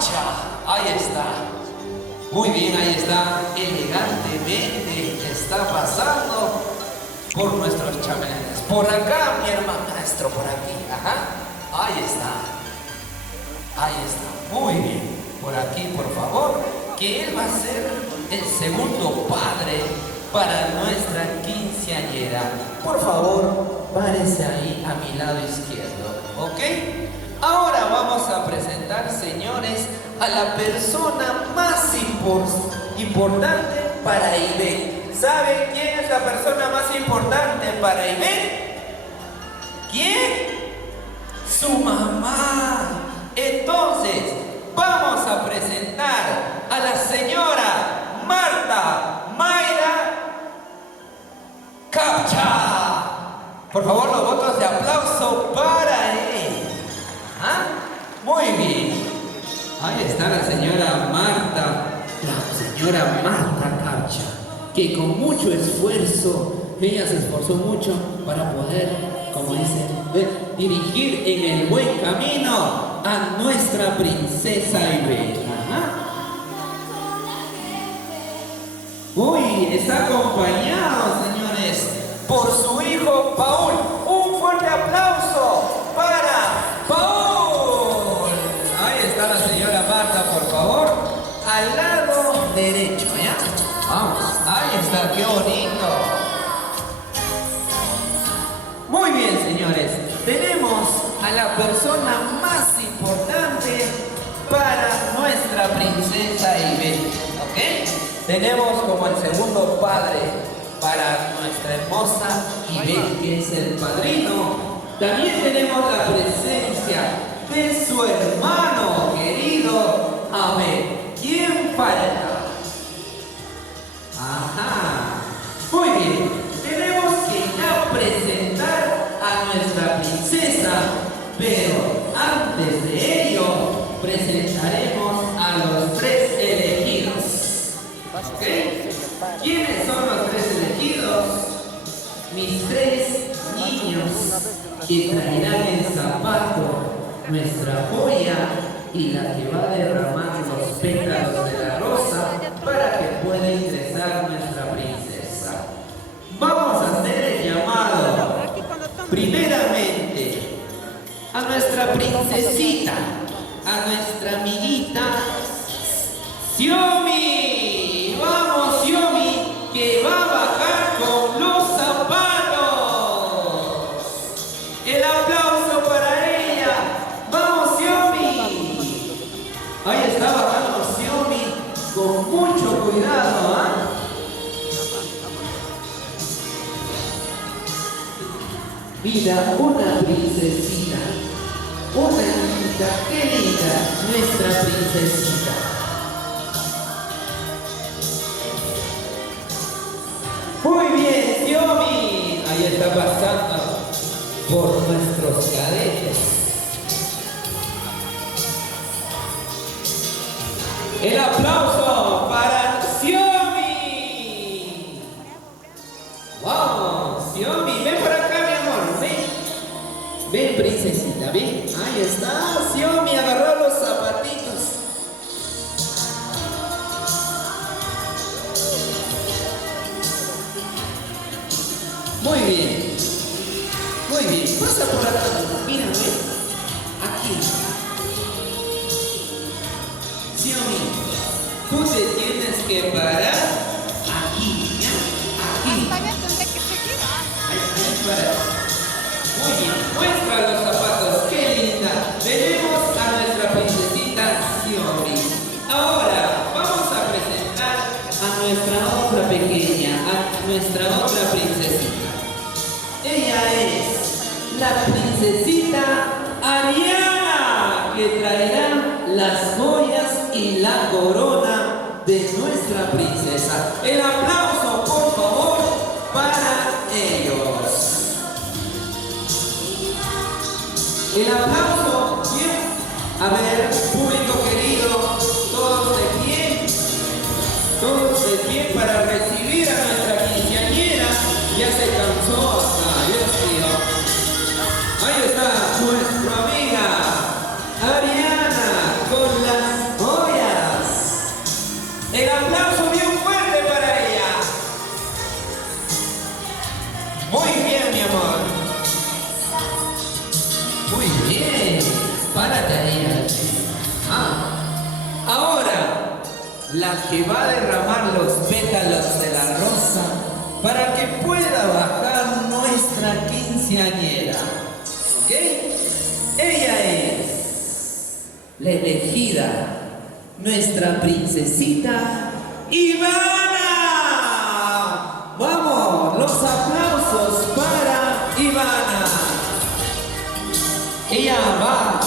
Capcha. Ahí está. Muy bien, ahí está. Elegantemente está pasando por nuestros chambelanes. Por acá, mi hermanastro, por aquí. Ajá. Ahí está. Ahí está. Muy bien. Por aquí, por favor. Que él va a ser el segundo padre para nuestra quinceañera. Por favor, párese ahí a mi lado izquierdo. ¿Ok? Ahora vamos a presentar, señores, a la persona más importante para Ivén. ¿Saben quién es la persona más importante para Ivén? ¿Quién? Su mamá. Entonces, vamos a presentar a la señora Marta Mayra Capcha. Por favor, los votos de aplauso para él. ¿Ah? Muy bien. Ahí está la señora Marta Capcha, que con mucho esfuerzo, ella se esforzó mucho para poder, como dice, dirigir en el buen camino a nuestra princesa Ivén. Uy, está acompañado, señores, por su hijo Paul. Un fuerte aplauso para Paul. Ahí está la señora Marta, por favor, al lado derecho, ¿ya? Vamos, ahí está, qué bonito. Muy bien, señores, tenemos a la persona más importante para nuestra princesa Ivén, ¿ok? Tenemos como el segundo padre para nuestra hermosa Ivén, que es el padrino. También tenemos la presencia de su hermano querido. A ver, ¿quién falta? Ajá, muy bien. Tenemos que ya presentar a nuestra princesa, pero antes de ello presentaremos a los tres elegidos. ¿Ok? ¿Quiénes son los tres elegidos? Mis tres niños que traerán el zapato, nuestra joya y la que va a derramar los pétalos de la rosa para que pueda ingresar nuestra princesa. Vamos a hacer el llamado primeramente a nuestra princesita, a nuestra amiguita Xiaomi. Vamos, Xiaomi, que va a bajar con los zapatos. El aplauso para ella. Vamos, Xiaomi. Ahí está bajando Xiaomi con mucho cuidado, ¿ah? Mira, una princesita, una niñita, qué linda, nuestra princesita. Muy bien, Xiaomi. Ahí está pasando por nuestros cadetes. El aplauso para Xiaomi. Vamos, Xiaomi, ven por acá, mi amor, ven. Ven, princesita, ven. Ahí está, Xiaomi agarró los zapatitos. Muy bien. Muy bien. Pasa por acá. Mira, ven. Aquí. Xiaomi, tú te tienes que parar aquí, ¿ya? Aquí. Ahí para. Muy bien. Muestra los zapatos. ¡Qué linda! Tenemos a nuestra princesita Xiaomi. Ahora vamos a presentar a nuestra otra pequeña, a nuestra otra princesita. Ella es la princesita Ariana, que traerá las joyas y la corona de nuestra princesa. El aplauso, por favor, para ellos. El aplauso, bien. A ver, público querido, todos de pie. Todos de pie para recibir a nuestra quinceañera. Ya se cansó hasta, Dios mío. Ahí está nuestra amiga Ariana con las la que va a derramar los pétalos de la rosa para que pueda bajar nuestra quinceañera. ¿Ok? Ella es la elegida, nuestra princesita Ivana. Vamos, los aplausos para Ivana. Ella va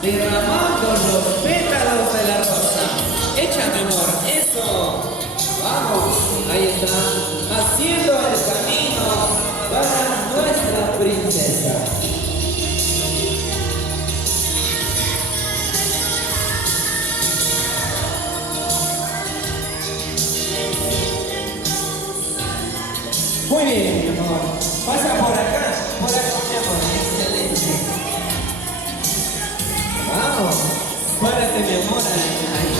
derramando los pétalos de la rosa. Échame, amor, eso. Vamos, ahí está, haciendo el camino para nuestra princesa. Muy bien, mi amor. Pasa por acá, mi amor. Excelente. Vamos. Párate, mi amor. Ahí.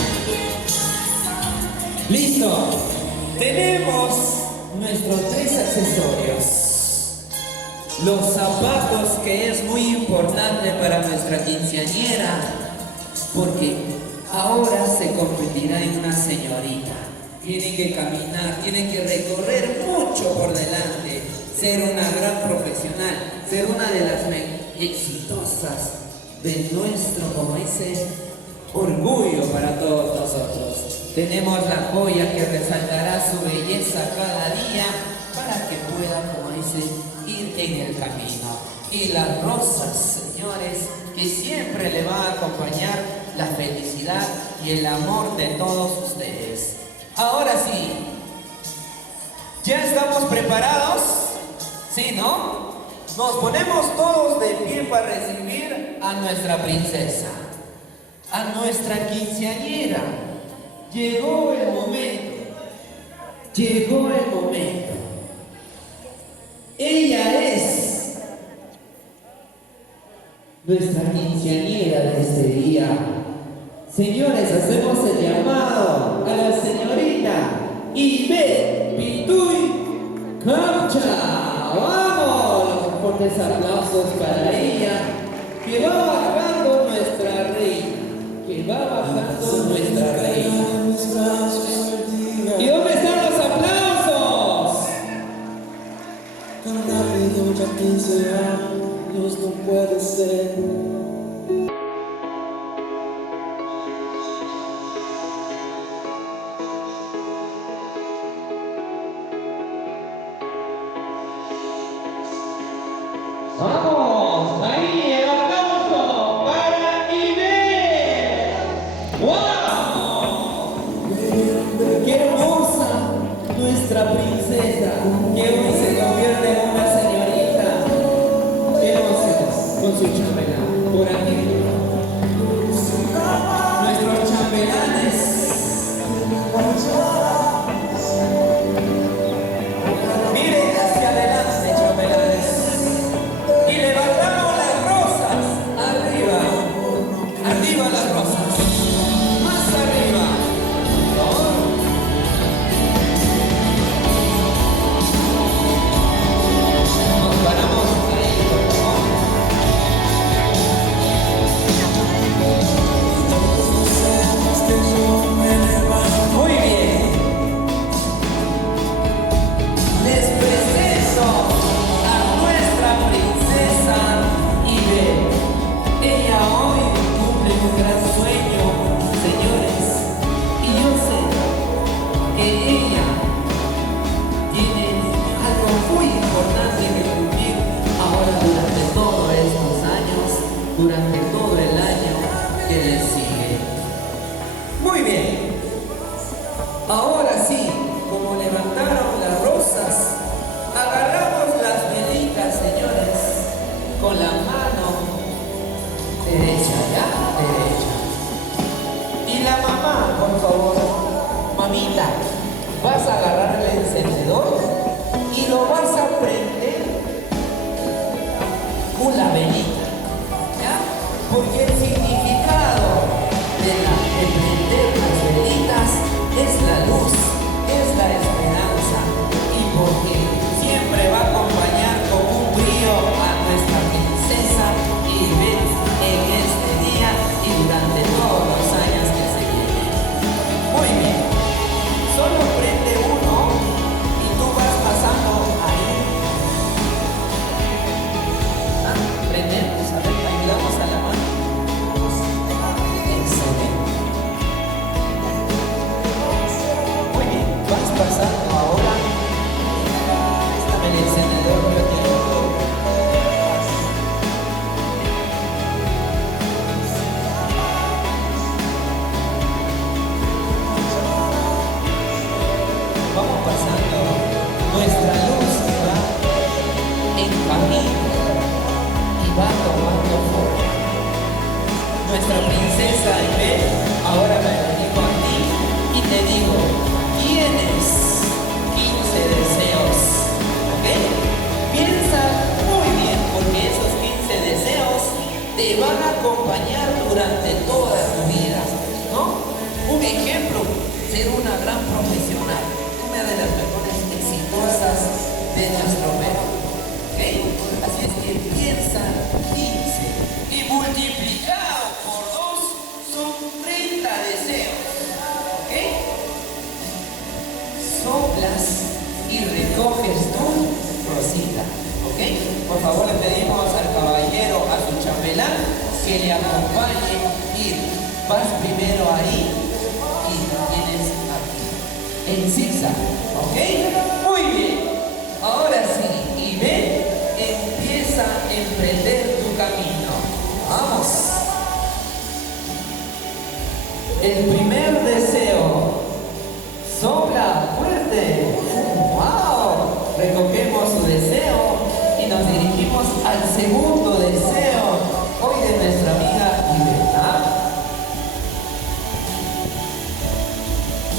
Listo. Tenemos nuestros 3 accesorios. Los zapatos, que es muy importante para nuestra quinceañera, porque ahora se convertirá en una señorita. Tienen que caminar, tienen que recorrer mucho por delante, ser una gran profesional, ser una de las exitosas de nuestro, como dice, orgullo para todos nosotros. Tenemos la joya que resaltará su belleza cada día para que pueda, como dice, ir en el camino. Y las rosas, señores, que siempre le va a acompañar la felicidad y el amor de todos ustedes. Ahora sí, ¿ya estamos preparados? ¿Sí, no? Nos ponemos todos de pie para recibir a nuestra princesa, a nuestra quinceañera. Llegó el momento, llegó el momento. Ella es nuestra quinceañera de este día. Señores, hacemos el llamado a la señorita Ivette Pituy Capcha. ¡Vamos! Los fuertes aplausos para ella, que va bajando nuestra reina, que va bajando nuestra reina. ¿Y dónde están los aplausos? Tan rápido, ya 15 años, no puede ser. ¡Vamos! ¡Ahí el aplauso para Ivette! ¡Wow! ¡Qué hermosa nuestra princesa, que hoy se convierte en una señorita! ¡Qué hermosa con su chambelán! pasando nuestra luz que va en camino y va tomando forma. Nuestra princesa Ibel ahora me dirijo a ti y te digo, ¿tienes 15 deseos? ¿Ok? Piensa muy bien porque esos 15 deseos te van a acompañar durante toda tu vida, ¿no? Un ejemplo, ser una gran profesional, una de las mejores exitosas de nuestro Perú, ¿ok? Así es que piensa 15 y multiplicado por 2 son 30 deseos, ¿ok? Soplas y recoges tu rosita, ¿ok? Por favor le pedimos al caballero, a su chambelán, que le acompañe y vas primero ahí y tienes aquí, en zigzag, ¿ok? Muy bien, ahora sí, y ven, empieza a emprender tu camino, vamos. El primer deseo, sopla fuerte, wow, recogemos su deseo y nos dirigimos al segundo deseo, hoy de nuestra amiga Libertad.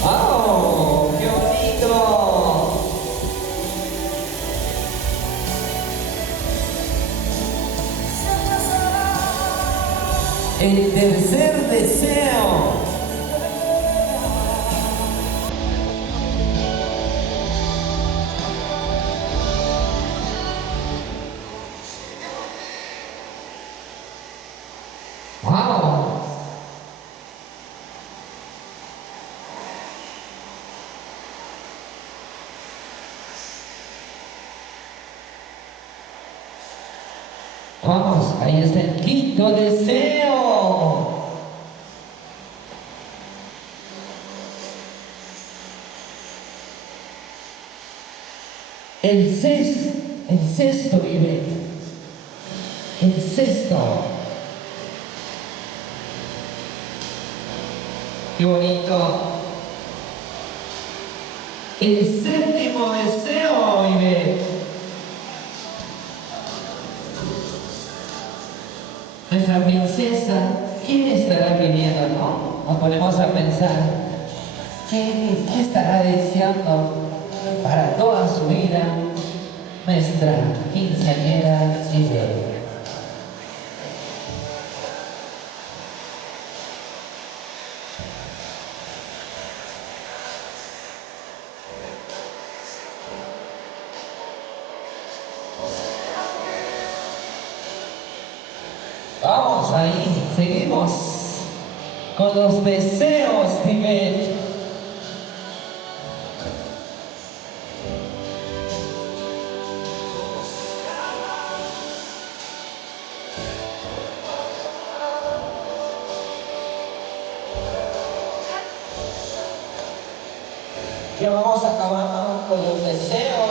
¡Wow! ¡Qué bonito! El tercer deseo. ¡Wow! Vamos, ahí está el quinto deseo. El sexto nivel. El sexto. Qué bonito. El séptimo deseo, Ibe. Nuestra princesa, ¿quién estará viniendo, no? Nos ponemos a pensar, ¿qué estará deseando para toda su vida nuestra quinceañera Ibe? Vamos ahí, seguimos con los deseos, Ibe. Ya vamos acabando con los deseos.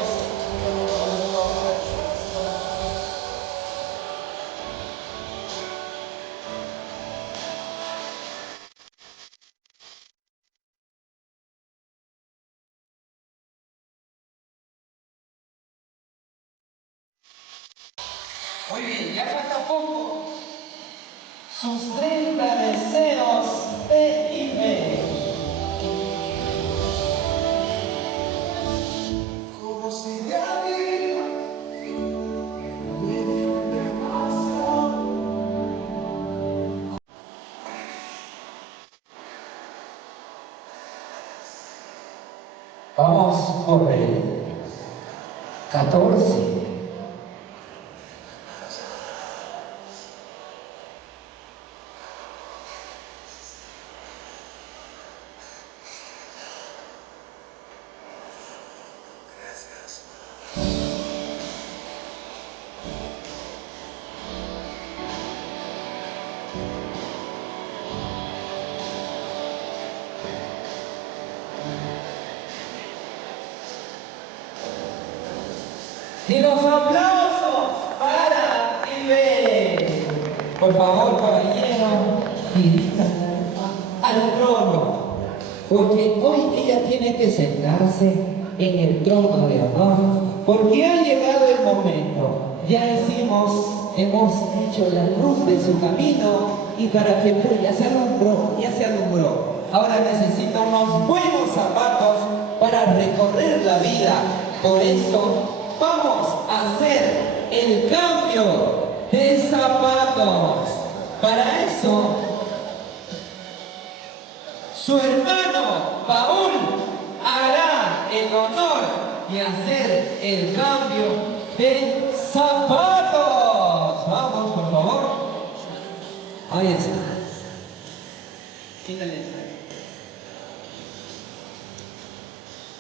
Muy bien, ya falta poco. Sus 30 deseos de Ibe. Como si de arriba me dieran demasiado. Vamos por el 14. Y los aplausos para Ibe. Por favor, caballero, diríjanla al trono, porque hoy ella tiene que sentarse en el trono de honor, porque ha llegado el momento. Ya hemos hecho la luz de su camino y para que ya se alumbró, ya se alumbró. Ahora necesita unos buenos zapatos para recorrer la vida. Por eso vamos a hacer el cambio de zapatos. Para eso, su hermano Paul hará el honor de hacer el cambio de zapatos. Vamos, por favor. Ahí está.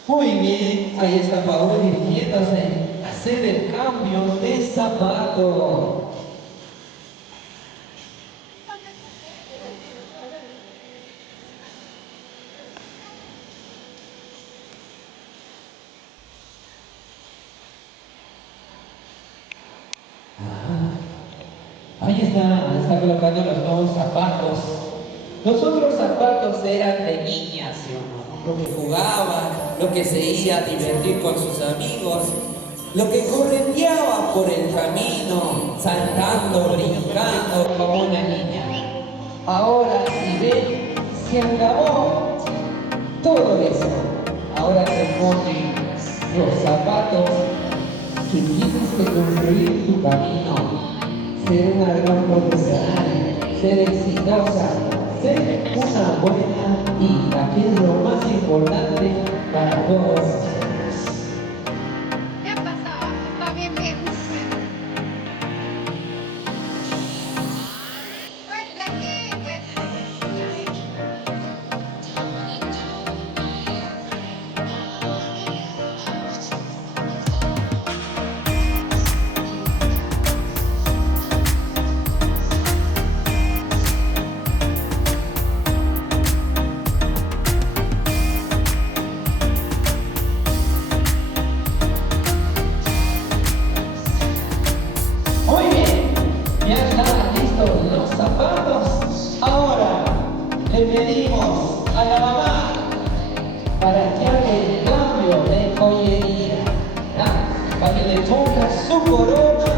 Muy bien, ahí está Paul dirigiéndose a hacer el cambio de zapato. Ahí está colocando los nuevos zapatos. Los otros zapatos eran de niñas, ¿sí o no? Lo que jugaba, lo que se iba a divertir con sus amigos, lo que correteaba por el camino, saltando, brincando como una niña. Ahora, si ven, se acabó todo eso. Ahora se ponen los zapatos que tienes que construir tu camino. Ser una gran profesional, ser exitosa, ser una buena hija, que es lo más importante para todos. ¿Qué pasó? Está bien, bien. Pues aquí, pues. Muy bien, ya están listos los zapatos. Ahora le pedimos a la mamá para que haga el cambio de joyería, ¿ya? Para que le ponga su corona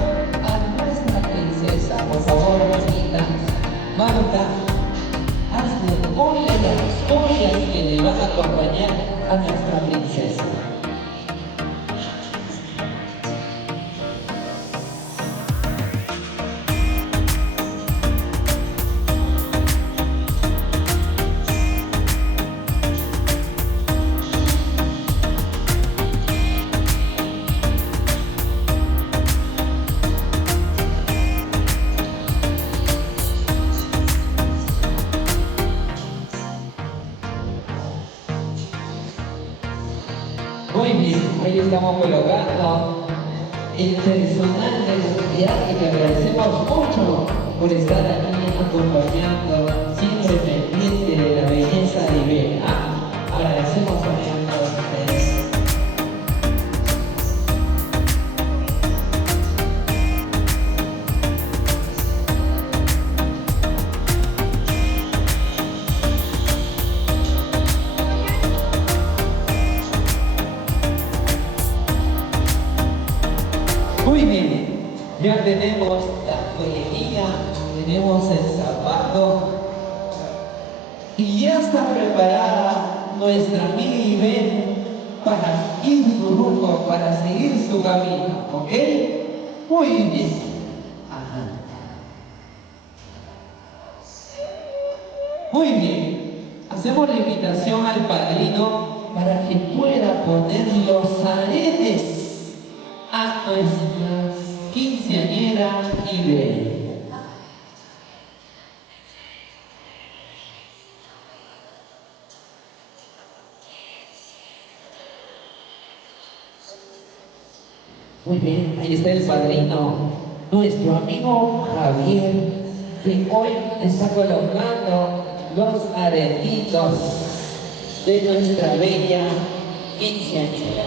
a nuestra princesa. Por favor, mamita, Marta, ponle las joyas que le van a acompañar a nuestra princesa. Muy bien, ahí estamos colocando el personal de la viaje, que agradecemos mucho por estar aquí acompañando, siempre pendiente de la belleza de Iberia. Agradecemos también a todos ustedes. Muy bien, ya tenemos la joyería, tenemos el zapato y ya está preparada nuestra amiga Iben para ir su rumbo, para seguir su camino, ¿ok? Muy bien. Ajá. Muy bien, hacemos la invitación al padrino para que pueda poner los aretes a nuestra quinceañera Iben. Muy bien, ahí está el padrino, nuestro amigo Javier, que hoy está colocando los aretitos de nuestra bella quinceañera.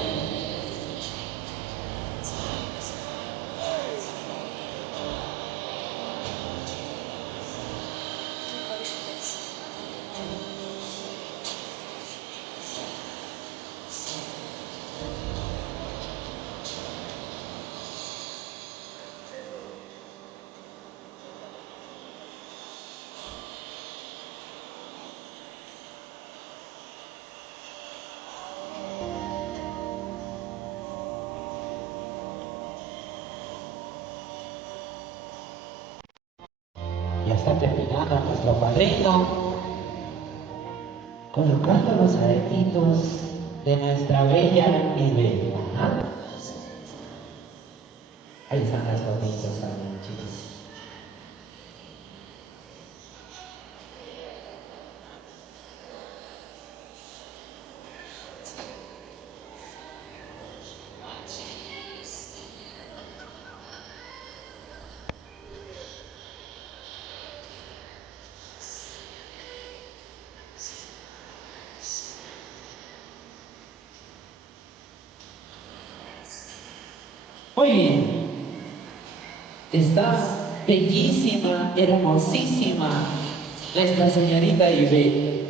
está terminando nuestro padrino, colocando los aretitos de nuestra bella y bella. ¿Ah? Ahí están las fotitos también, chicos. Muy bien, está bellísima, hermosísima nuestra señorita Ivette,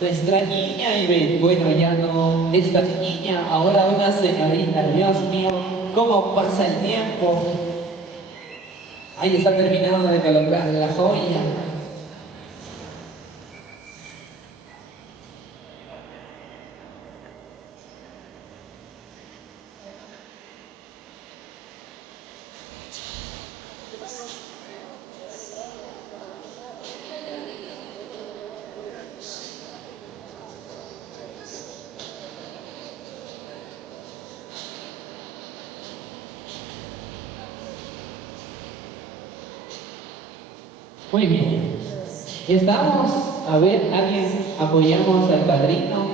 nuestra niña Ivette. Bueno, ya no esta niña, ahora una señorita. Dios mío, cómo pasa el tiempo. Ahí está terminando de colocar la joya. Muy bien. Estamos, a ver, alguien apoyamos al padrino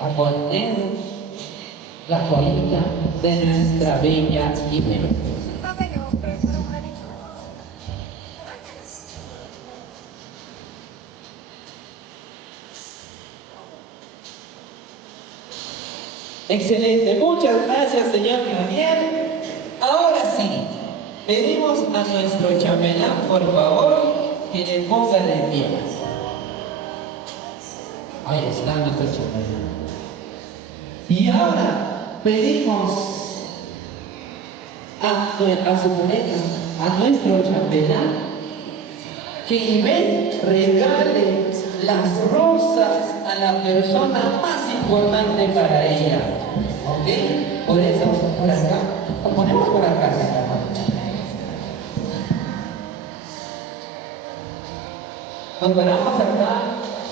a poner la joyita de nuestra bella Ivette. Excelente, muchas gracias, señor Daniel. Ahora sí, pedimos a nuestro chambelán, por favor, que le ponga de pie. Ahí está nuestro chambelán. Y ahora pedimos a su pareja, a nuestro chambelán, que Ivette regale las rosas a la persona más importante para ella. ¿Ok? Por eso, por acá. Lo ponemos por acá. Nos paramos acá.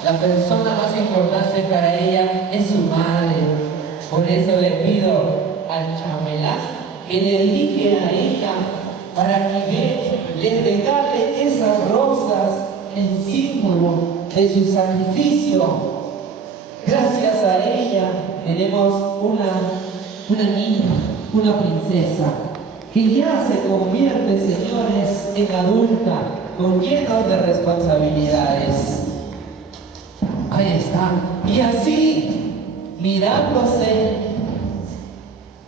La persona más importante para ella es su madre. Por eso le pido al chambelán que le dirige a ella para que le regale esas rosas en símbolo de su sacrificio. Gracias a ella tenemos una niña, una princesa, que ya se convierte, señores, en adulta, con llenos de responsabilidades. Ahí está. Y así, mirándose,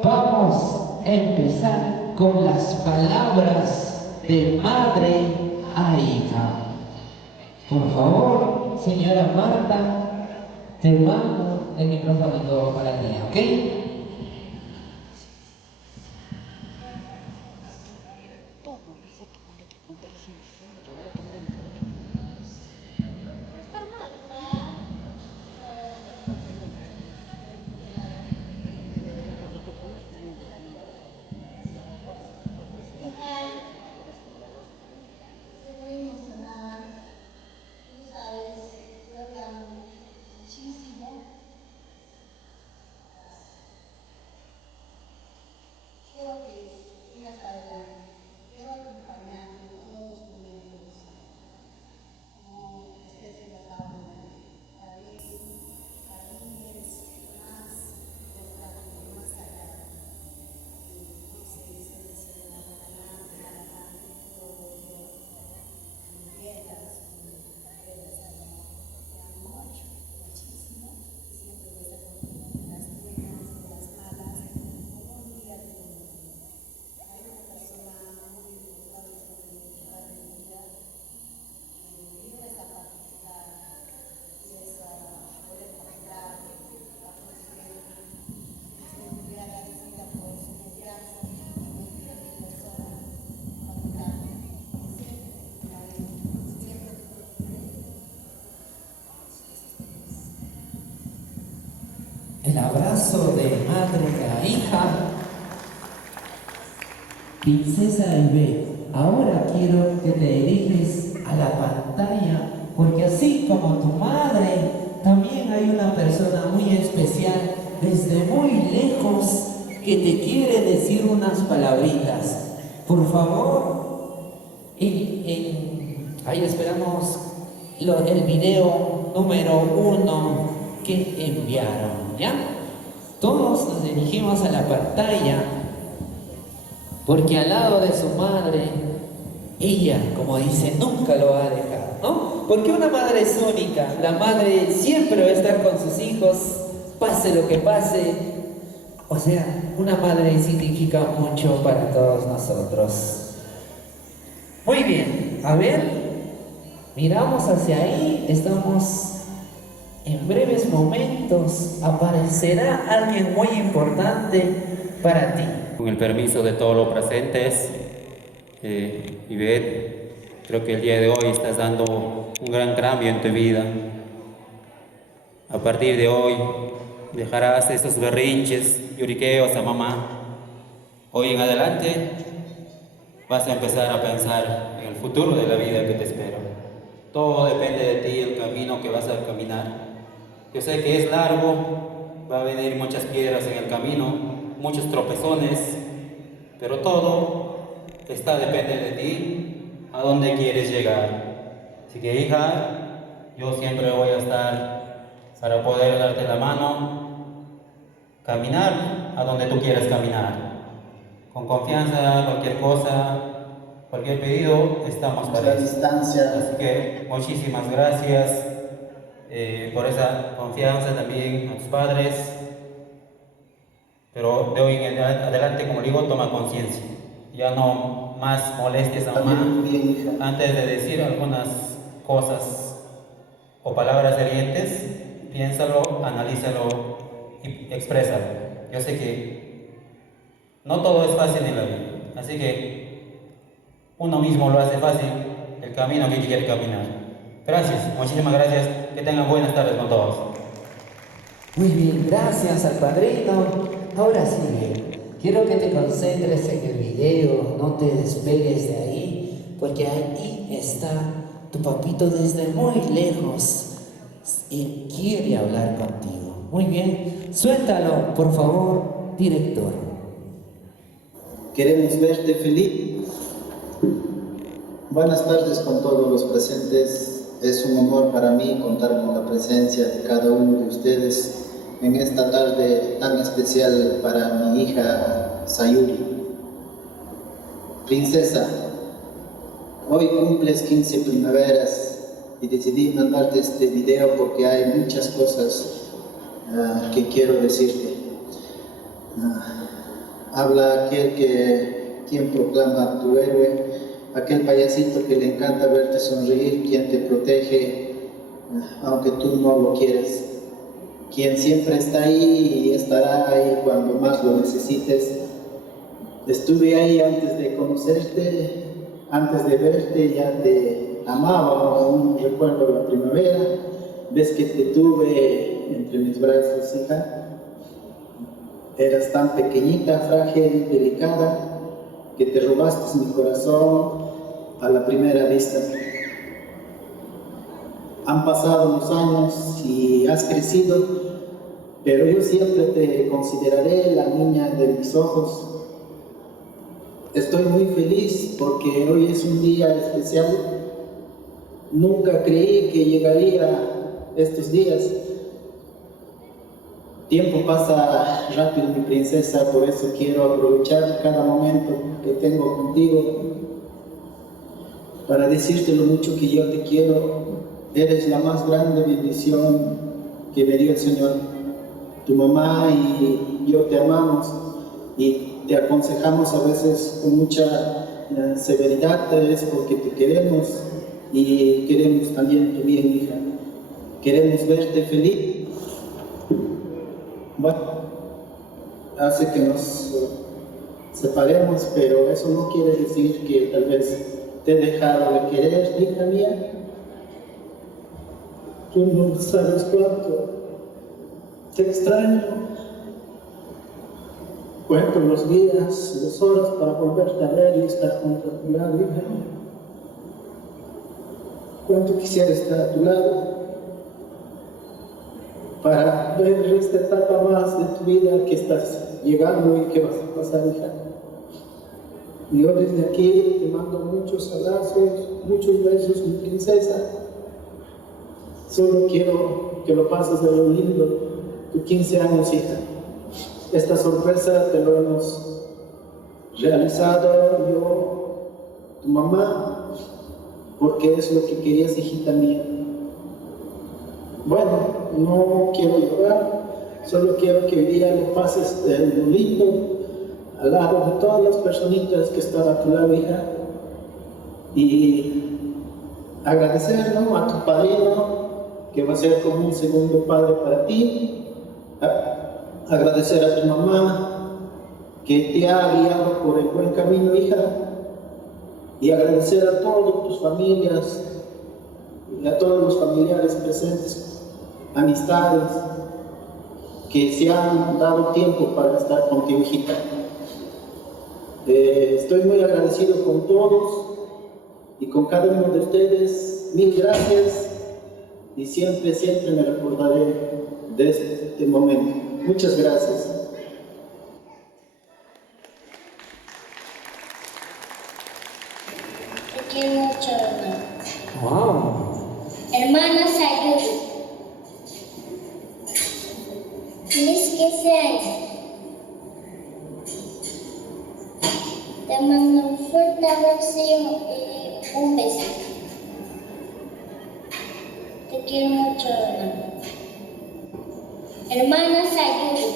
vamos a empezar con las palabras de madre a hija. Por favor, señora Marta, te mando el micrófono para ti, ¿ok? El abrazo de madre a hija. Princesa Ivette, ahora quiero que te diriges a la pantalla, porque así como tu madre, también hay una persona muy especial desde muy lejos que te quiere decir unas palabritas. Por favor, ahí esperamos el video número 1 que enviaron, ¿ya? Todos nos dirigimos a la pantalla, porque al lado de su madre, ella, como dice, nunca lo va a dejar, ¿no? Porque una madre es única, la madre siempre va a estar con sus hijos, pase lo que pase. O sea, una madre significa mucho para todos nosotros. Muy bien, a ver, miramos hacia ahí, estamos en breves momentos, aparecerá alguien muy importante para ti. Con el permiso de todos los presentes, Ivette, creo que el día de hoy estás dando un gran cambio en tu vida. A partir de hoy dejarás esos berrinches, lloriqueos a mamá. Hoy en adelante vas a empezar a pensar en el futuro de la vida que te espera. Todo depende de ti, el camino que vas a caminar. Yo sé que es largo, va a venir muchas piedras en el camino, muchos tropezones, pero todo depende de ti, a dónde quieres llegar. Así que, hija, yo siempre voy a estar para poder darte la mano, caminar a donde tú quieras caminar. Con confianza, cualquier cosa, cualquier pedido, estamos para eso. Así que muchísimas gracias por esa confianza también a tus padres. Pero de hoy en adelante, como digo, toma conciencia. Ya no más molestes a mamá antes de decir algunas cosas o palabras hirientes. Piénsalo, analízalo y exprésalo. Yo sé que no todo es fácil en la vida, así que uno mismo lo hace fácil el camino que quiere caminar. Gracias, muchísimas gracias. Que tengan buenas tardes con todos. Muy bien, gracias al padrino. Ahora sí, quiero que te concentres en el video, no te despegues de ahí, porque ahí está tu papito desde muy lejos y quiere hablar contigo. Muy bien, suéltalo, por favor, director. Queremos verte feliz. Buenas tardes con todos los presentes. Es un honor para mí contar con la presencia de cada uno de ustedes en esta tarde tan especial para mi hija Sayuri. Princesa, hoy cumples 15 primaveras y decidí mandarte este video porque hay muchas cosas que quiero decirte. Habla aquel quien proclama tu héroe, aquel payasito que le encanta verte sonreír, quien te protege aunque tú no lo quieras, quien siempre está ahí y estará ahí cuando más lo necesites. Estuve ahí antes de conocerte, antes de verte, ya te amaba, aún recuerdo la primavera, ves que te tuve entre mis brazos, hija. Eras tan pequeñita, frágil, delicada, que te robaste mi corazón a la primera vista. Han pasado los años y has crecido, pero yo siempre te consideraré la niña de mis ojos. Estoy muy feliz porque hoy es un día especial. Nunca creí que llegaría estos días. Tiempo pasa rápido, mi princesa, por eso quiero aprovechar cada momento que tengo contigo para decirte lo mucho que yo te quiero. Eres la más grande bendición que me dio el Señor. Tu mamá y yo te amamos y te aconsejamos a veces con mucha severidad, es porque te queremos y queremos también tu bien, hija. Queremos verte feliz. Bueno, hace que nos separemos, pero eso no quiere decir que tal vez te he dejado de querer, hija mía. Tú no sabes cuánto te extraño. Cuento los días, las horas para volverte a ver y estar junto a tu lado, hija. Cuánto quisiera estar a tu lado para ver esta etapa más de tu vida que estás llegando y que vas a pasar, hija. Y yo desde aquí te mando muchos abrazos, muchos besos, mi princesa. Solo quiero que lo pases de lo lindo, tus 15 años, hija. Esta sorpresa te lo hemos realizado yo, tu mamá, porque es lo que querías, hijita mía. Bueno, no quiero llorar, solo quiero que hoy día lo pases de lo lindo, al lado de todas las personitas que están a tu lado, hija, y agradecer, ¿no?, a tu padrino, que va a ser como un segundo padre para ti, agradecer a tu mamá, que te ha guiado por el buen camino, hija, y agradecer a todas tus familias, y a todos los familiares presentes, amistades, que se han dado tiempo para estar contigo, hijita. Estoy muy agradecido con todos y con cada uno de ustedes. Mil gracias y siempre, siempre me recordaré de este momento. Muchas gracias. Te quiero mucho, hermano. ¡Wow! Hermana Sayuri, feliz 15 años. Te mando un fuerte abrazo y un beso. Te quiero mucho, hermano. Hermana Sayuri,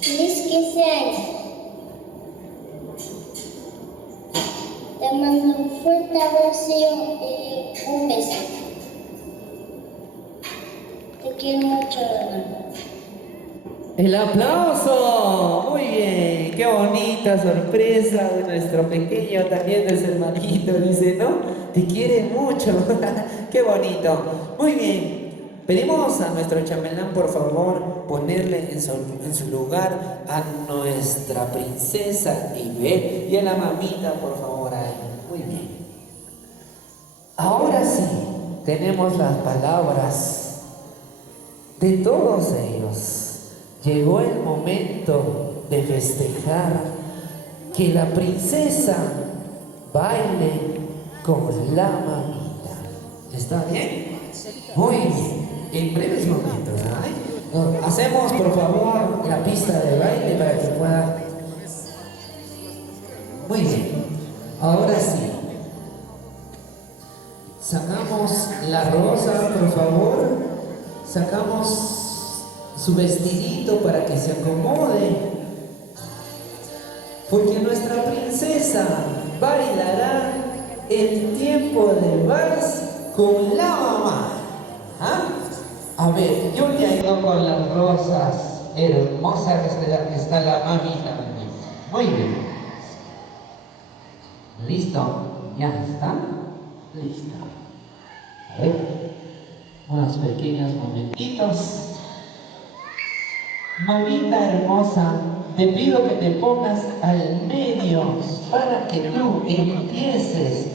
feliz 15 años. Te mando un fuerte abrazo y un beso. Te quiero mucho, hermano. ¡El aplauso! Muy bien, qué bonita sorpresa de nuestro pequeño, también de su hermanito, dice, ¿no? Te quiere mucho, qué bonito. Muy bien, pedimos a nuestro chambelán, por favor, ponerle en su lugar a nuestra princesa Ibel y a la mamita, por favor, ahí. Muy bien. Ahora sí, tenemos las palabras de todos ellos. Llegó el momento de festejar que la princesa baile con la mamita. ¿Está bien? Muy bien. En breves momentos, ¿no? Hacemos, por favor, la pista de baile para que pueda... Muy bien. Ahora sí. Sacamos la rosa, por favor. Sacamos su vestidito para que se acomode, porque nuestra princesa bailará el tiempo del vals con la mamá. ¿Ah? A ver, yo le ayudo con las rosas hermosas que está la mamita. Muy bien. ¿Listo? ¿Ya está? Listo. A ver, unos pequeños momentitos. Mamita hermosa, te pido que te pongas al medio para que tú empieces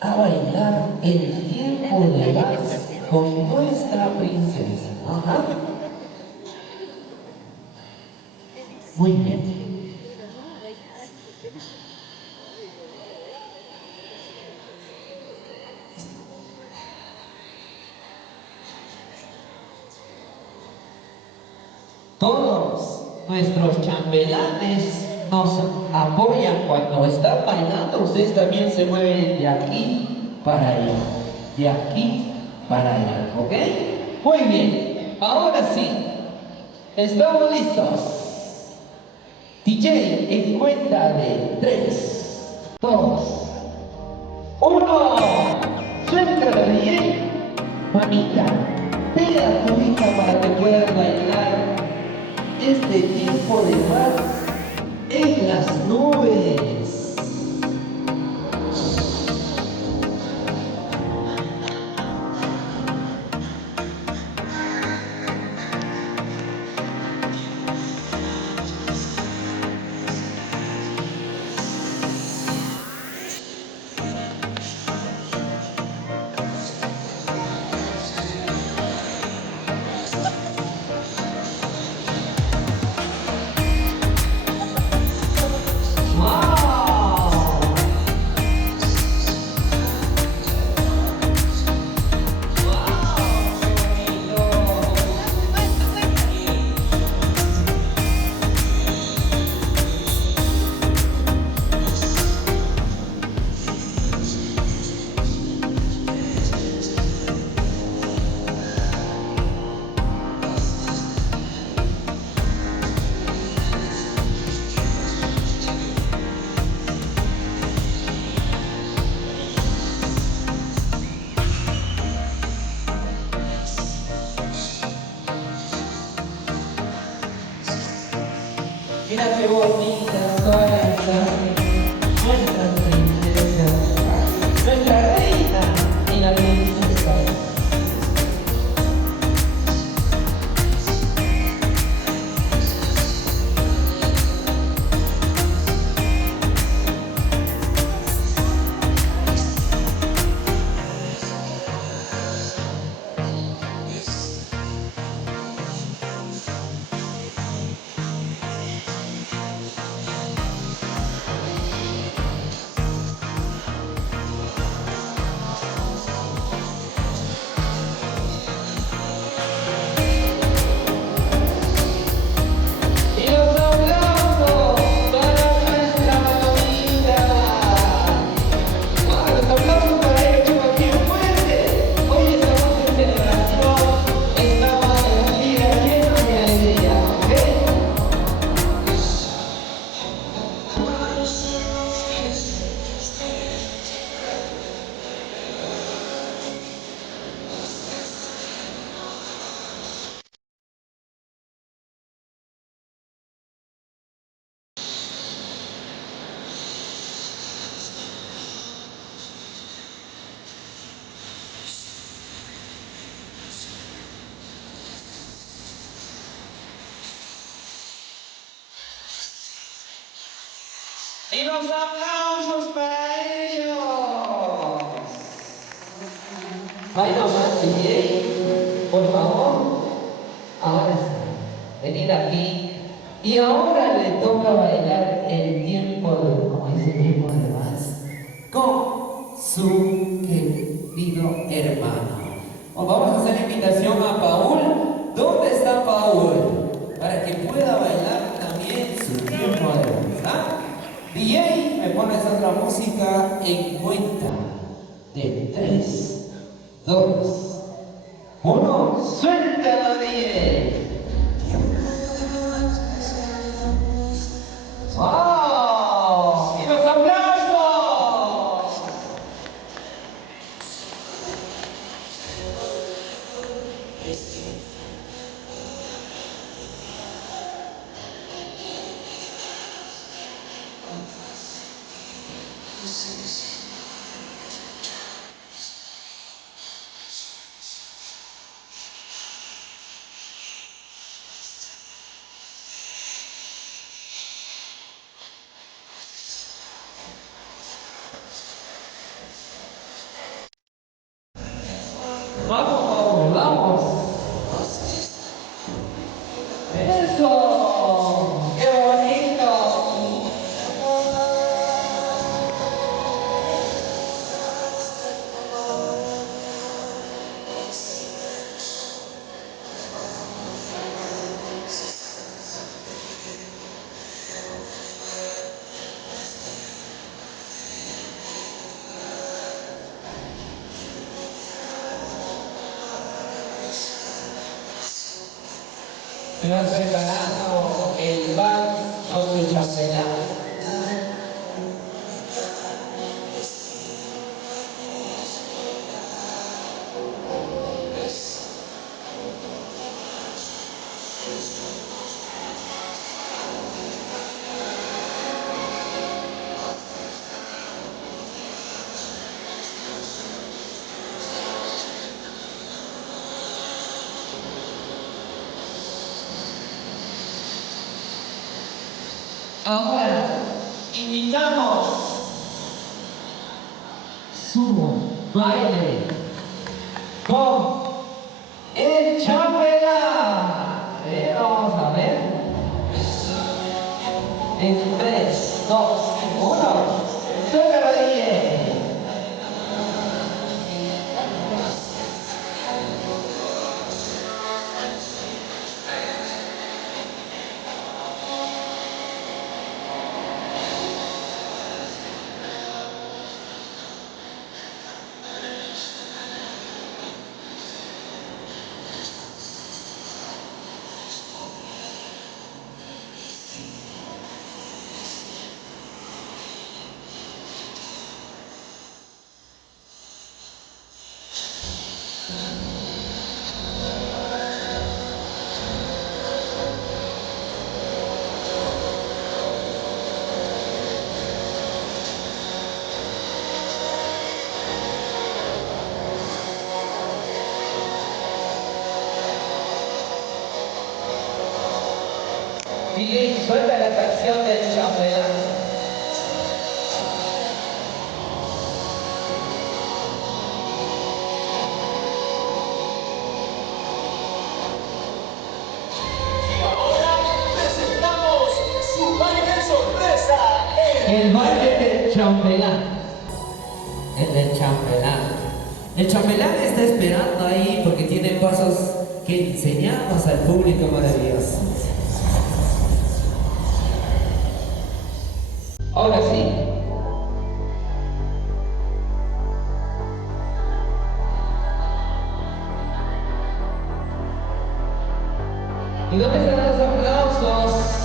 a bailar el tiempo de vals con nuestra princesa. Ajá. Muy bien. Todos nuestros chambelanes nos apoyan cuando están bailando. Ustedes también se mueven de aquí para allá, de aquí para allá, ¿ok? Muy bien, ahora sí, estamos listos. DJ, en cuenta de 3, 2, 1. Suéltale bien, mamita. Pega a tu hija para que puedas bailar este tiempo de vals en las nubes. Mira qué bonita toda esta nuestra princesa, nuestra reina y la princesa. Y los aplausos para nuestra mamita. Los aplausos para ella, Joaquín Fuerte. Hoy estamos en celebración, estamos en un día lleno de alegría, ¿ok? Y los aplausos para ellos. Bueno, más DJ, por favor. Ahora sí, venid aquí. Y ahora le toca bailar el tiempo de, como dice el tiempo de vals, con su querido hermano. Vamos a hacer invitación a Paul. ¿Dónde está Paul? Para que pueda bailar también su tiempo de vals. ¿Ah? DJ, me pones otra música en cuenta de 3, 2, 1. ¡Suéltalo, DJ! ¡Wow! ¡Y los aplausos! ¡Vamos, vamos! ¡Eso! ¡Qué bonito! Me vas preparando el vals con tu chambelán. Ahora invitamos su baile con el chambelán. Vamos a ver. En 3, 2, 1. ¡Suéltalo, DJ! Chilín, suelta la canción del chambelán. Presentamos su baile sorpresa. El baile del chambelán. El del chambelán. El chambelán está esperando ahí porque tiene pasos que enseñamos al público maravilloso. Ahora sí. ¿Y dónde están los aplausos?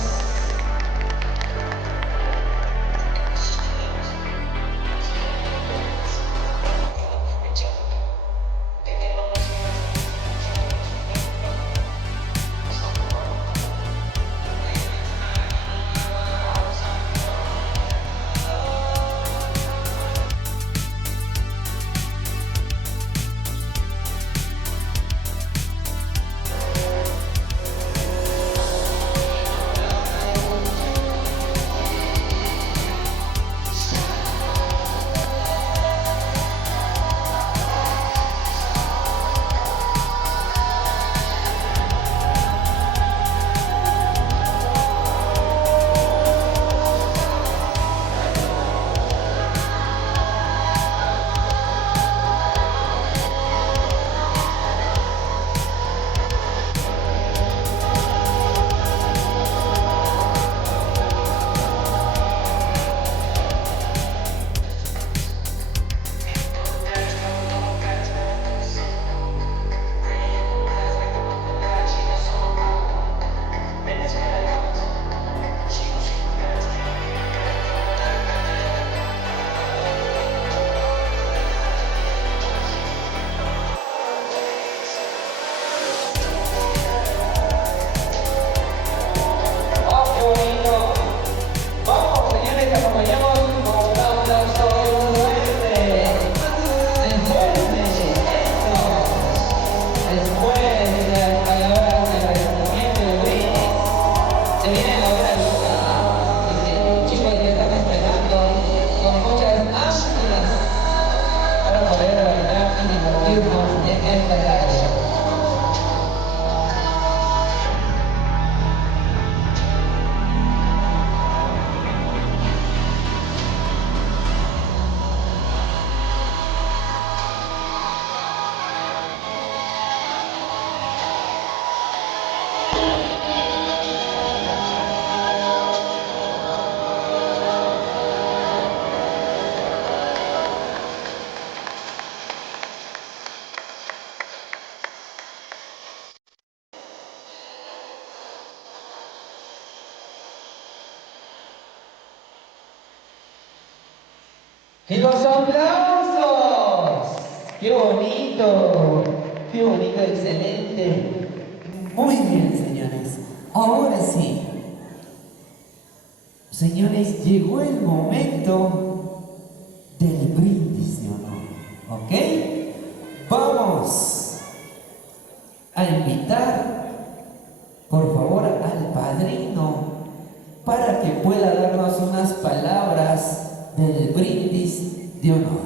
¡Y los aplausos! ¡Qué bonito! ¡Qué bonito, excelente! Muy bien, señores. Ahora sí. Señores, llegó el momento del brindis de honor. ¿Ok? Vamos a invitar, por favor, al padrino para que pueda darnos unas palabras del brindis de honor.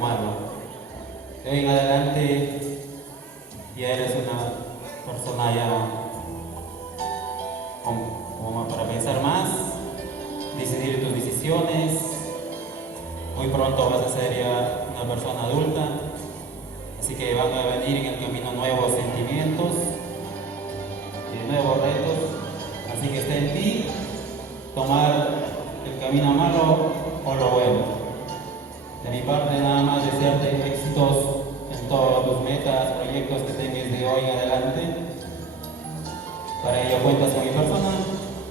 tomarlo. De hoy en adelante ya eres una persona ya como para pensar más, decidir tus decisiones. Muy pronto vas a ser ya una persona adulta, así que van a venir en el camino nuevos sentimientos y nuevos retos, así que está en ti tomar el camino malo o lo bueno. De mi parte nada más desearte éxitos en todas tus metas, proyectos que tengas de hoy en adelante. Para ello cuentas con mi persona,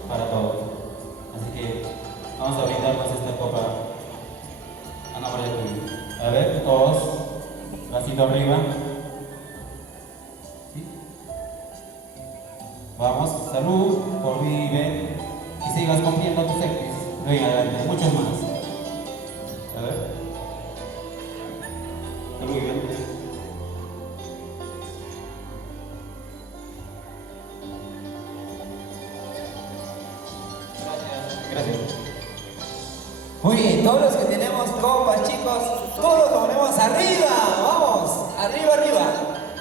para todo. Así que vamos a brindarnos esta copa a nombre de tu. A ver, todos, bracito arriba. ¿Sí? Vamos, salud, por vive y sigas cumpliendo tus éxitos de hoy en adelante, muchos más. A ver. Salud, bien. Gracias. Muy bien, todos los que tenemos copas, chicos, todos lo ponemos arriba, vamos, arriba, arriba.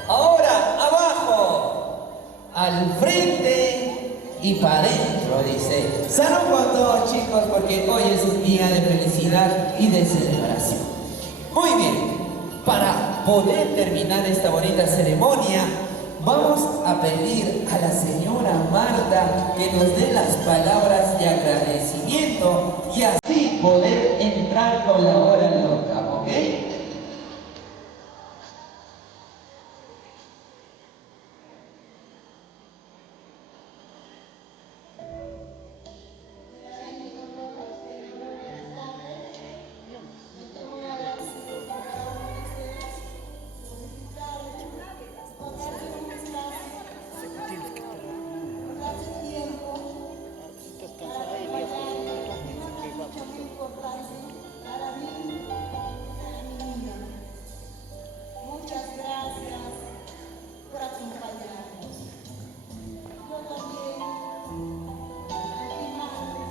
Ahora, abajo, al frente y para adentro, dice. Salud con todos, chicos, porque hoy es un día de felicidad y de celebración. Muy bien, para poder terminar esta bonita ceremonia, vamos a pedir a la señora Marta que nos dé las palabras de agradecimiento y así poder entrar con la hora loca, ¿ok? Muchas gracias por acompañarnos. Yo también, a mi madre,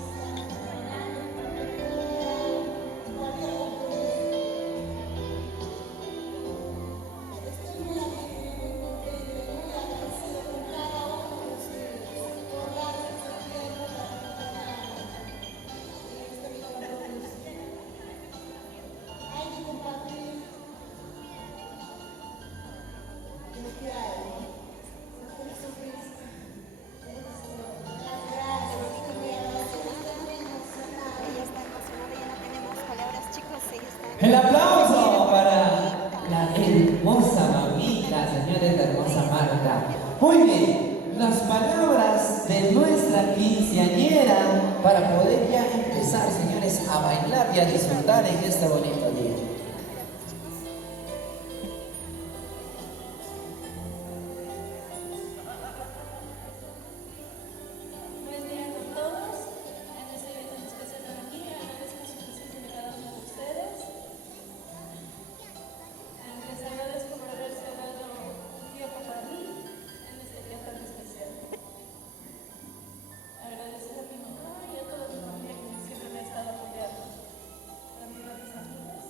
estoy muy alegre, muy contenta, muy agradecida con cada uno de ustedes por darme este tiempo para acompañarnos en este mi compromiso. Hay que compartir lo que hay. Jesucristo. Las gracias, mi oración está muy emocionada. Ella está emocionada, ya no tenemos palabras, chicos. Ella está. El aplauso para la hermosa mamita, señores, la hermosa Marta. Muy bien, las palabras de nuestra quinceañera para poder ya empezar, señores, a bailar y a disfrutar en este bonito día. Buen día con todos. En este evento en especial para mí, agradezco su presencia de cada uno de ustedes. Les agradezco por haberse dado un tiempo para mí en este día tan especial. Agradecer a mi mamá y a toda mi familia que siempre me ha estado apoyando. También a mis amigos.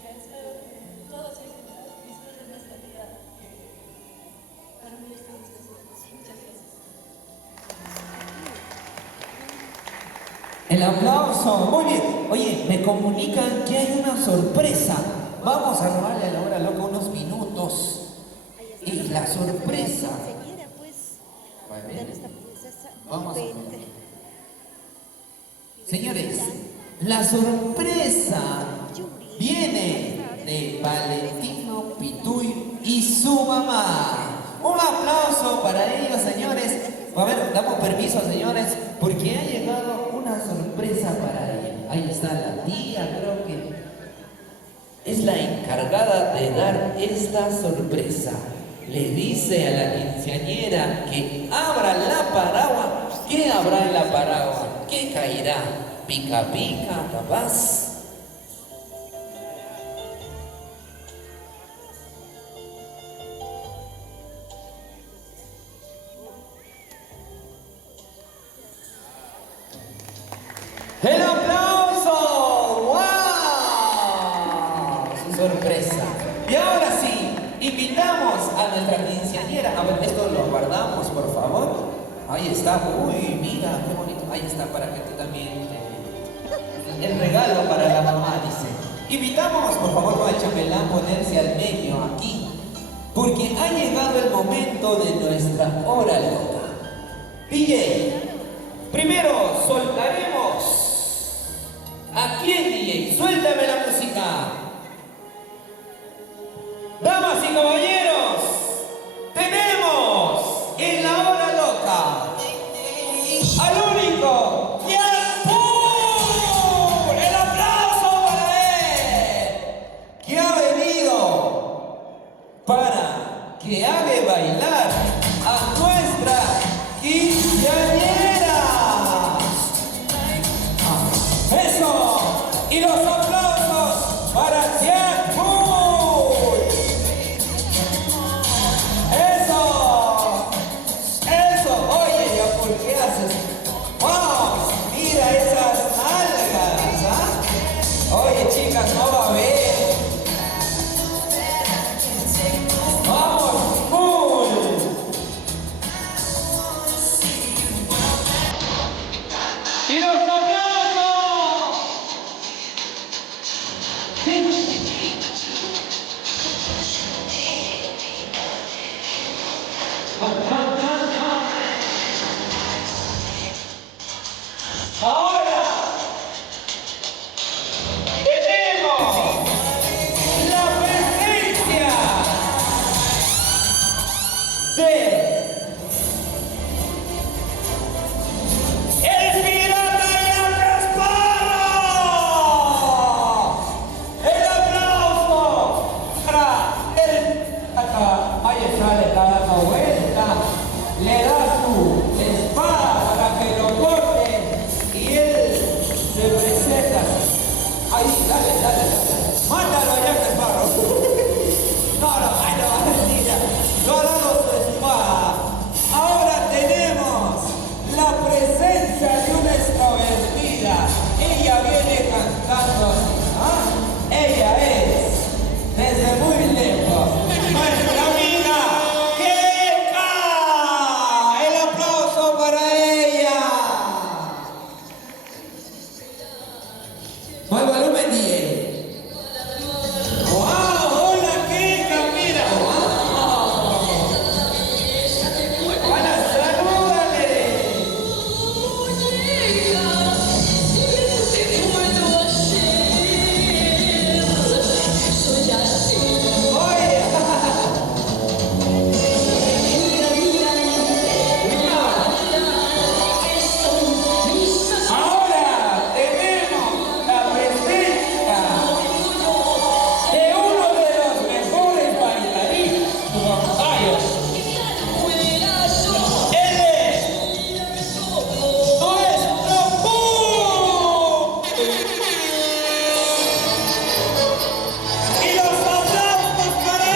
Y espero que todos y en general disfruten de este día que para mí es tan especial. Muchas gracias. El aplauso, muy bien. Oye, me comunican que hay una sorpresa. Vamos a robarle a la hora loca unos minutos. Y la sorpresa. Enseguida, pues, Va de bien. nuestra princesa. Vamos a ver. Vente. Señores, la sorpresa viene de Valentino Pituy y su mamá. Un aplauso para ellos, señores. A ver, damos permiso, señores, porque ha llegado una sorpresa para ella. Ahí está la tía, creo que es la encargada de dar esta sorpresa. Le dice a la quinceañera que abra la paraguas. ¿Qué habrá en la paraguas? ¿Qué caerá? Pica, pica, capaz. ¡El aplauso! ¡Wow! sorpresa. Y ahora sí, invitamos a nuestra quinceañera. A ver, esto lo guardamos, por favor. Ahí está. Uy, mira, qué bonito. Ahí está, para que tú también... el regalo para la mamá, dice. Invitamos, por favor, al chambelán ponerse al medio aquí, porque ha llegado el momento de nuestra hora loca. DJ, primero soltaremos. ¿A quién, DJ? Suéltame la música. Damas y caballeros, tenemos en la hora loca al único Tiempo. El aplauso para él, que ha venido para que haga bailar a nuestra quinceañera. ¡Eso! Y los aplausos para Tiempo. ¡Eso! ¡Eso! Oye, ¿ya por qué haces? ¡Wow! ¡Mira esas nalgas! ¿Ah? Oye, chicas, no va a ver. ¡Vamos! ¡Full! ¡Y los aplausos! Ahora tenemos la presencia de el pirata Jack Sparrow. El aplauso para el acá. Ahí está, le está dando vuelta, le da su espada para que lo corte y él se presenta. Ahí, dale. Mátalo a Jack Sparrow. No, mentira. No ha dado su espada. Ahora tenemos la presencia de una extrovertida. Ella viene cantando así, ¿ah? Ella es, desde muy lejos, nuestra amiga Keka. El aplauso para ella. ¿Cuál volumen, DJ? ¡Wow! ¡Hola, Keka! ¡Mira! ¡Wow! ¡Hola, salúdale! ¡Oye! Ahora tenemos la presencia de uno de los mejores bailarines. Él es nuestro Pum. Y los aplausos para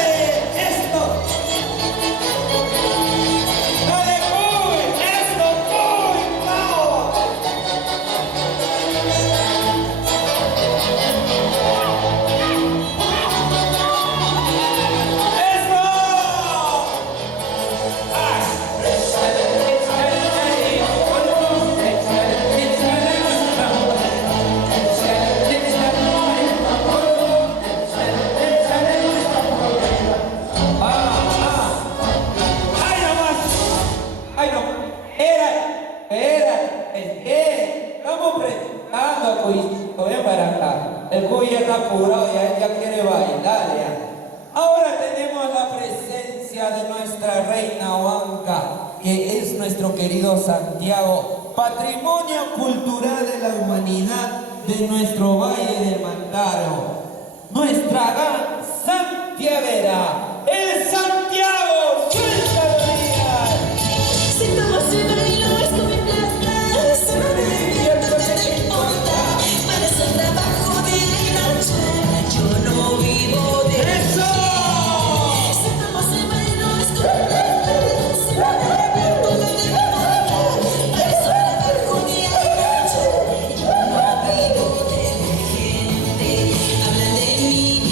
él. Esto. Dale, Pum. Esto, Pum. Vamos. ¡Ay, no! Espera, es que estamos presentando a Cuyito. Ven para acá. El Cuy ya está apurado, ya quiere bailar ya. Ahora tenemos la presencia de nuestra reina Huanca, que es nuestro querido Santiago, patrimonio cultural de la humanidad de nuestro Valle del Mantaro. Nuestra gran santiaguera, el Santiago. ¡Suéltalo, Díaz! Sentamos en bailos con mi plata, se me despierta, te importa, parece un trabajo de noche, yo no vivo de ¡Eso! Sentamos en bailos con mi plata, se me despierta, te importa, parece un trabajo de noche, yo no vivo de gente, hablan de mí.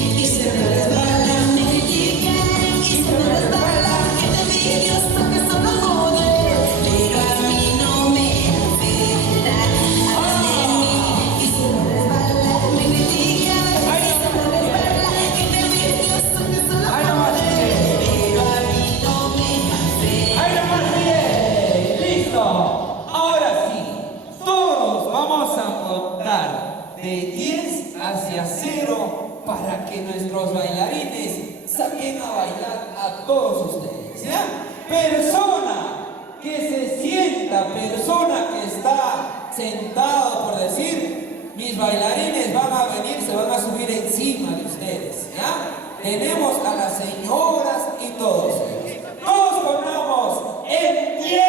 nuestros bailarines saquen a bailar a todos ustedes, ¿ya? Persona que se sienta, persona que está sentado, por decir, mis bailarines van a venir, se van a subir encima de ustedes, ¿ya? Tenemos a las señoras y todos ellos. Todos pongamos en 10,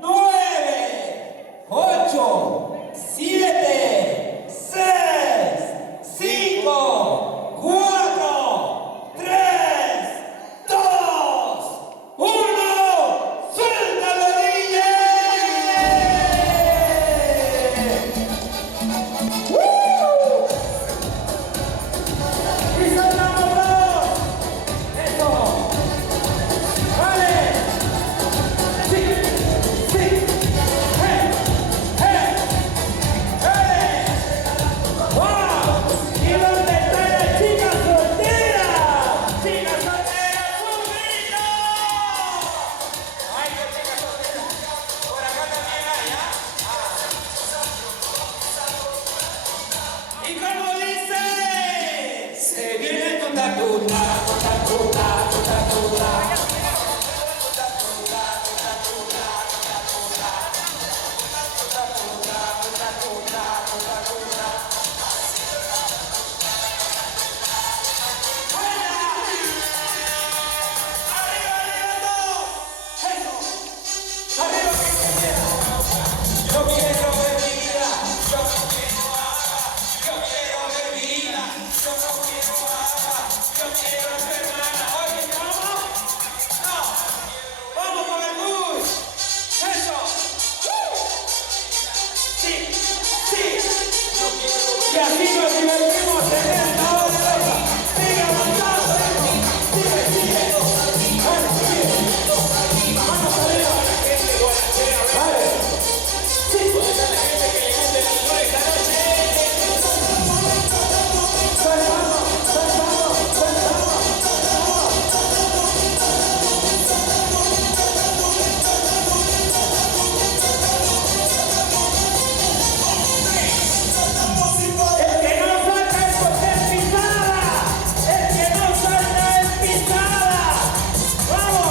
9, 8, 7, 6, 5, 4, 3, 2, 1. ¡Suéltalo, DJ! ¡Y soltamos dos! ¡Eso! ¡Vale! ¡Sí! ¡Sí! ¡Hey! ¡Hey! ¡Hey! ¡Wow! ¿Y dónde está la chica soltera? ¡Chica soltera, un grito! ¡Ay, qué chica soltera! Por acá también hay, ¿ah? ¿Y cómo dice? Se viene tu tatuta, Yo quiero ver vida, yo no quiero agua, yo quiero ver vida, yo no quiero agua, yo quiero ser hermana. Oye, ¿vamos? No, vamos con el bus. Eso. Sí, sí. Y así nos divertimos en esta hora. Sigue avanzando, sigue, sigue. Vale, sigue. Manos arriba. Vale. ¡Vamos!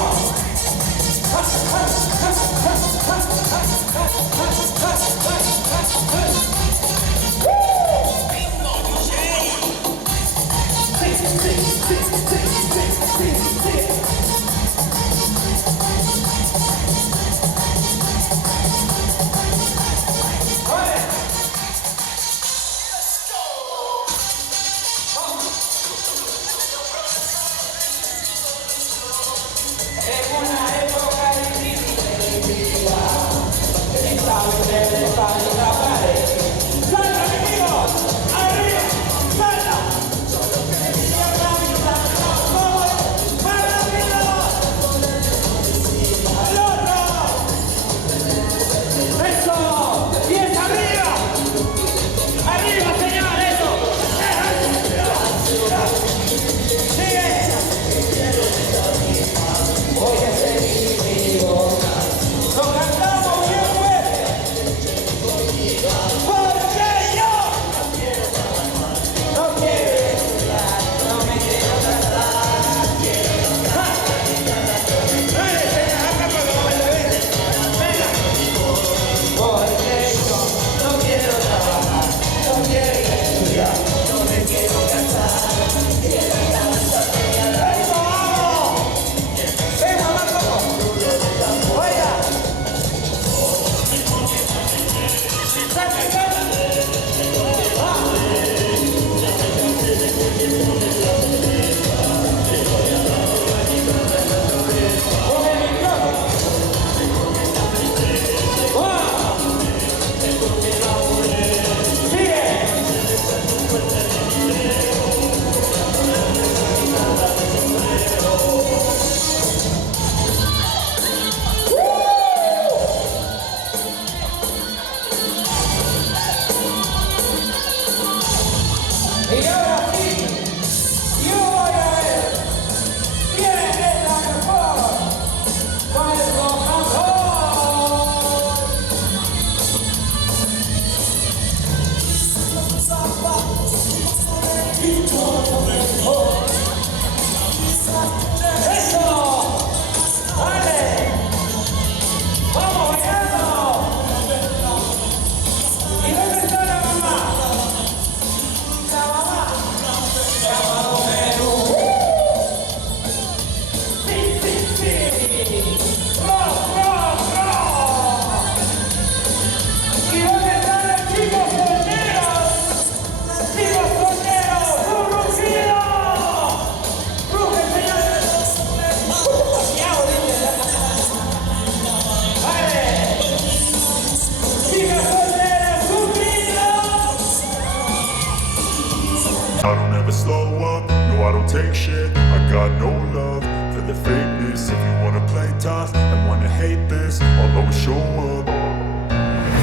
up, no I don't take shit. I got no love for the fakeness. If you wanna play tough and wanna hate this, I'll always show up.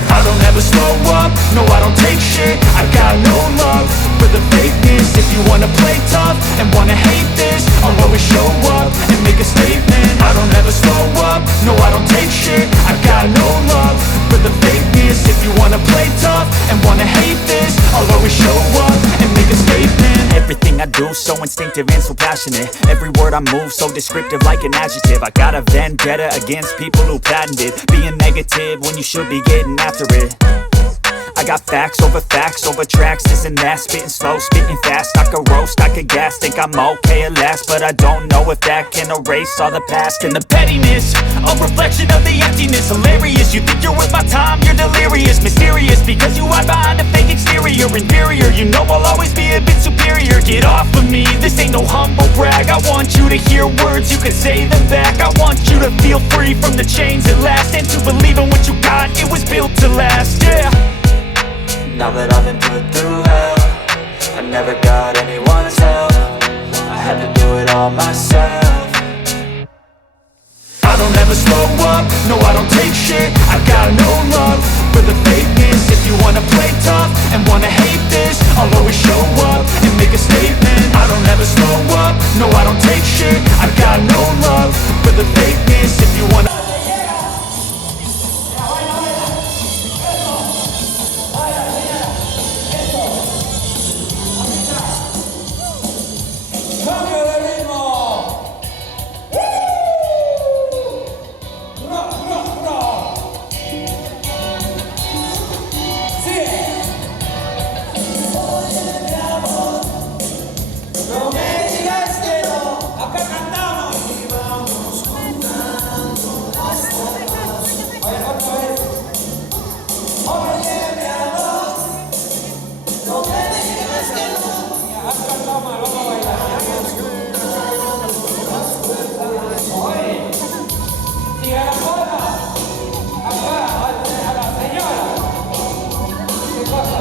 I don't ever slow up, no I don't take shit. I got no love for the fakeness. If you wanna play tough and wanna hate this, I'll always show up and make a statement. I don't ever slow up, no I don't take shit. I got no love for the fakeness. If you wanna play tough and wanna hate this, I'll always show up and make a statement. Everything I do so instinctive and so passionate. Every word I move so descriptive like an adjective. I got a vendetta against people who patented being negative when you should be getting after it. I got facts over tracks, this and that. Spitting slow, spitting fast. I could roast, I could gas. Think I'm okay at last, but I don't know if that can erase all the past. And the pettiness, a reflection of the emptiness. Hilarious, you think you're worth my time, you're delirious. Mysterious, because you hide behind a fake exterior. Inferior, you know I'll always be a bit superior. Get off of me, this ain't no humble brag. I want you to hear words, you can say them back. I want you to feel free from the chains at last, and to believe in what you got, it was built to last, yeah. Now that I've been put through hell, I never got anyone's help. I had to do it all myself. I don't ever slow up, no I don't take shit. I got no love for the fakeness. If you wanna play tough and wanna hate this, I'll always show up and make a statement. I don't ever slow up, no I don't take shit. I got no love for the fakeness. If you wanna ¡Cambio de ritmo! ¡Rock, rock, rock! ¡Sigue! No me digas que no, acá cantamos. Y vamos juntando las cosas. Oye, otra vez. Oye, mi amor, no me digas que no. Acá cantamos, vamos a bailar. Oye, y a la bola, acá, a la señora. ¿Qué pasa?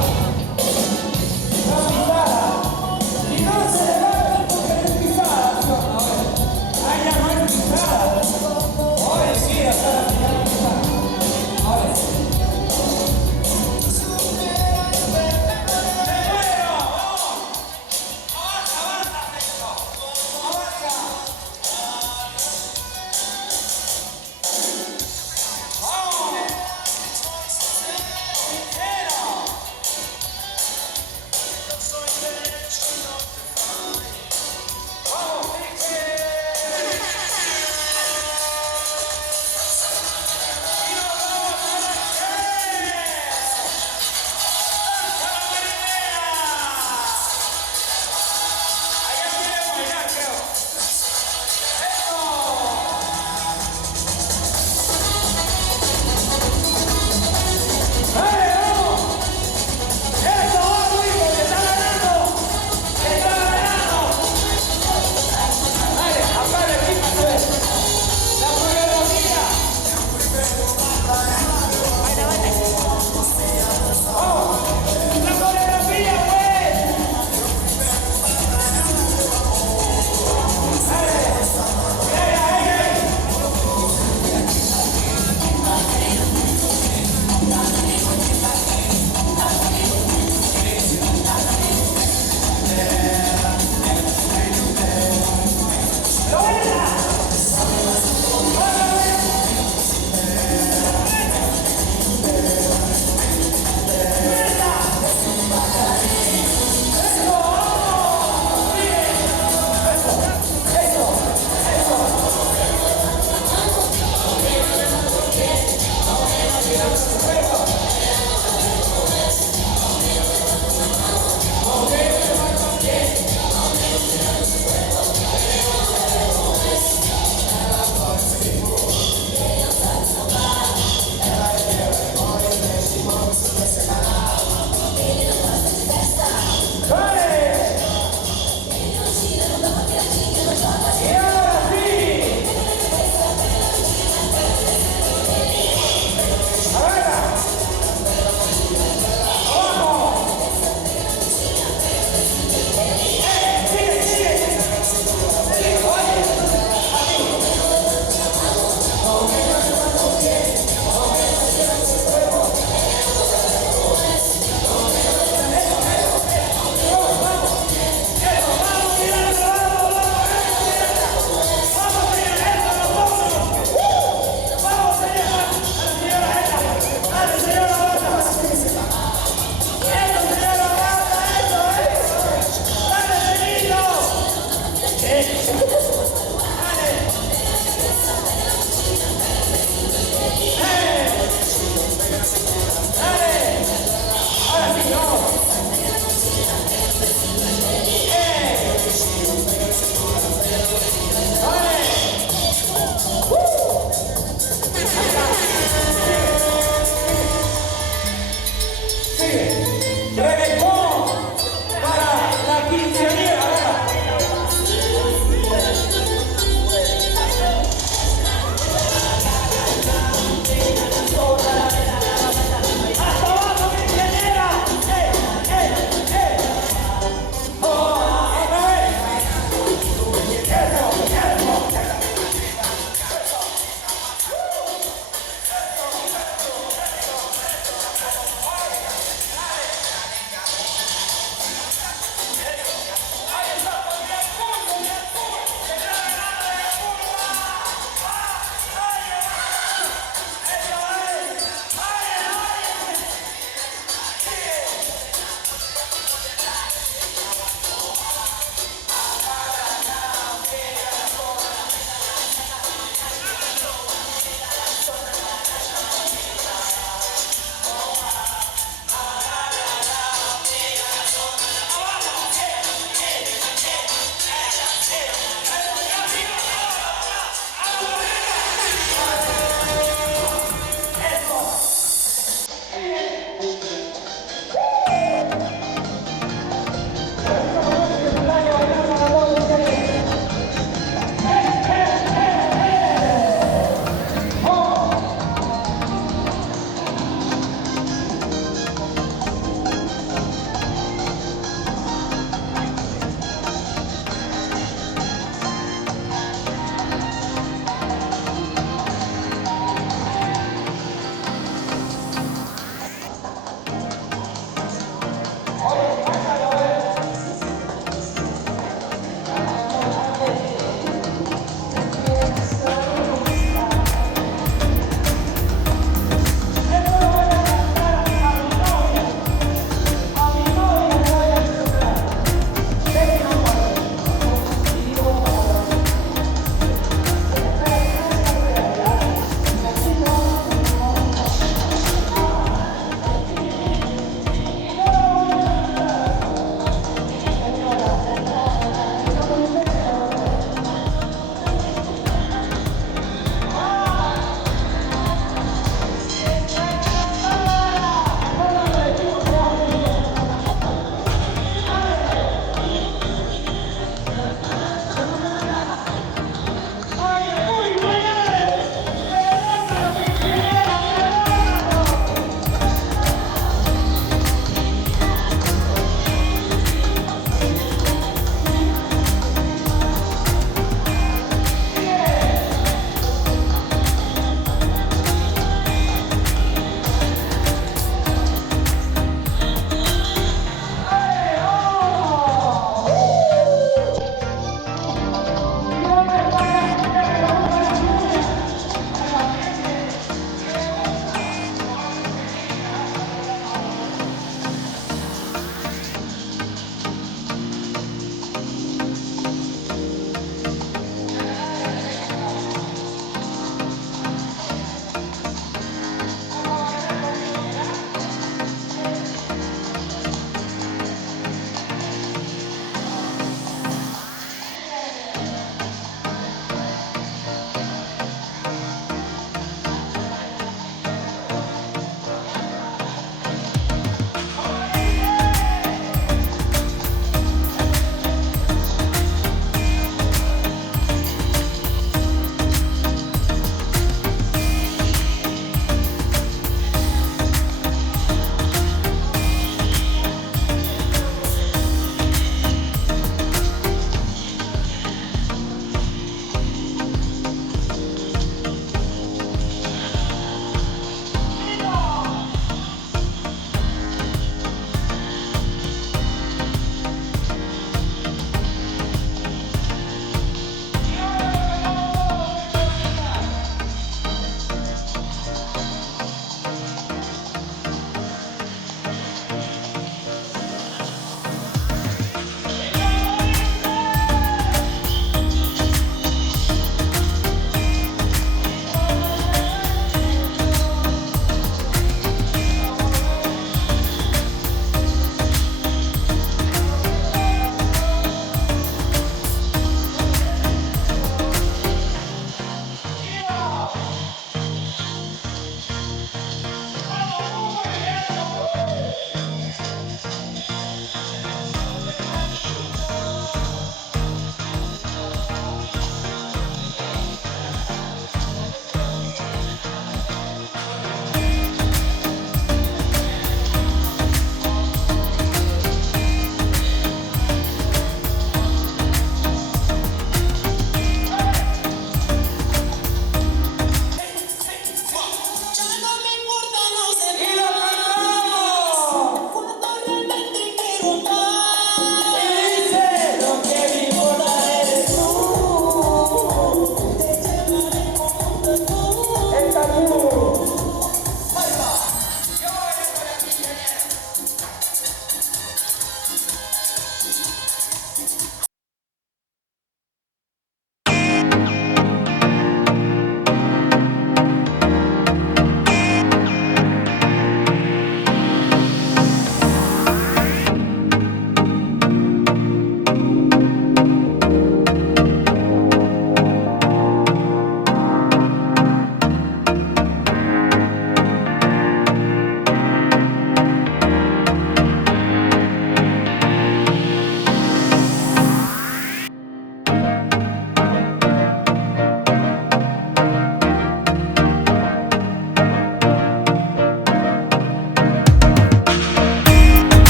No pisada, y no se levanta.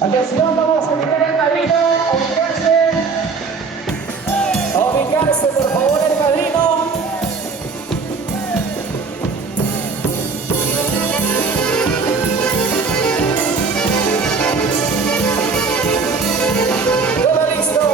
Atención, vamos a ubicar el padrino, a ubicarse por favor el padrino. Todo listo.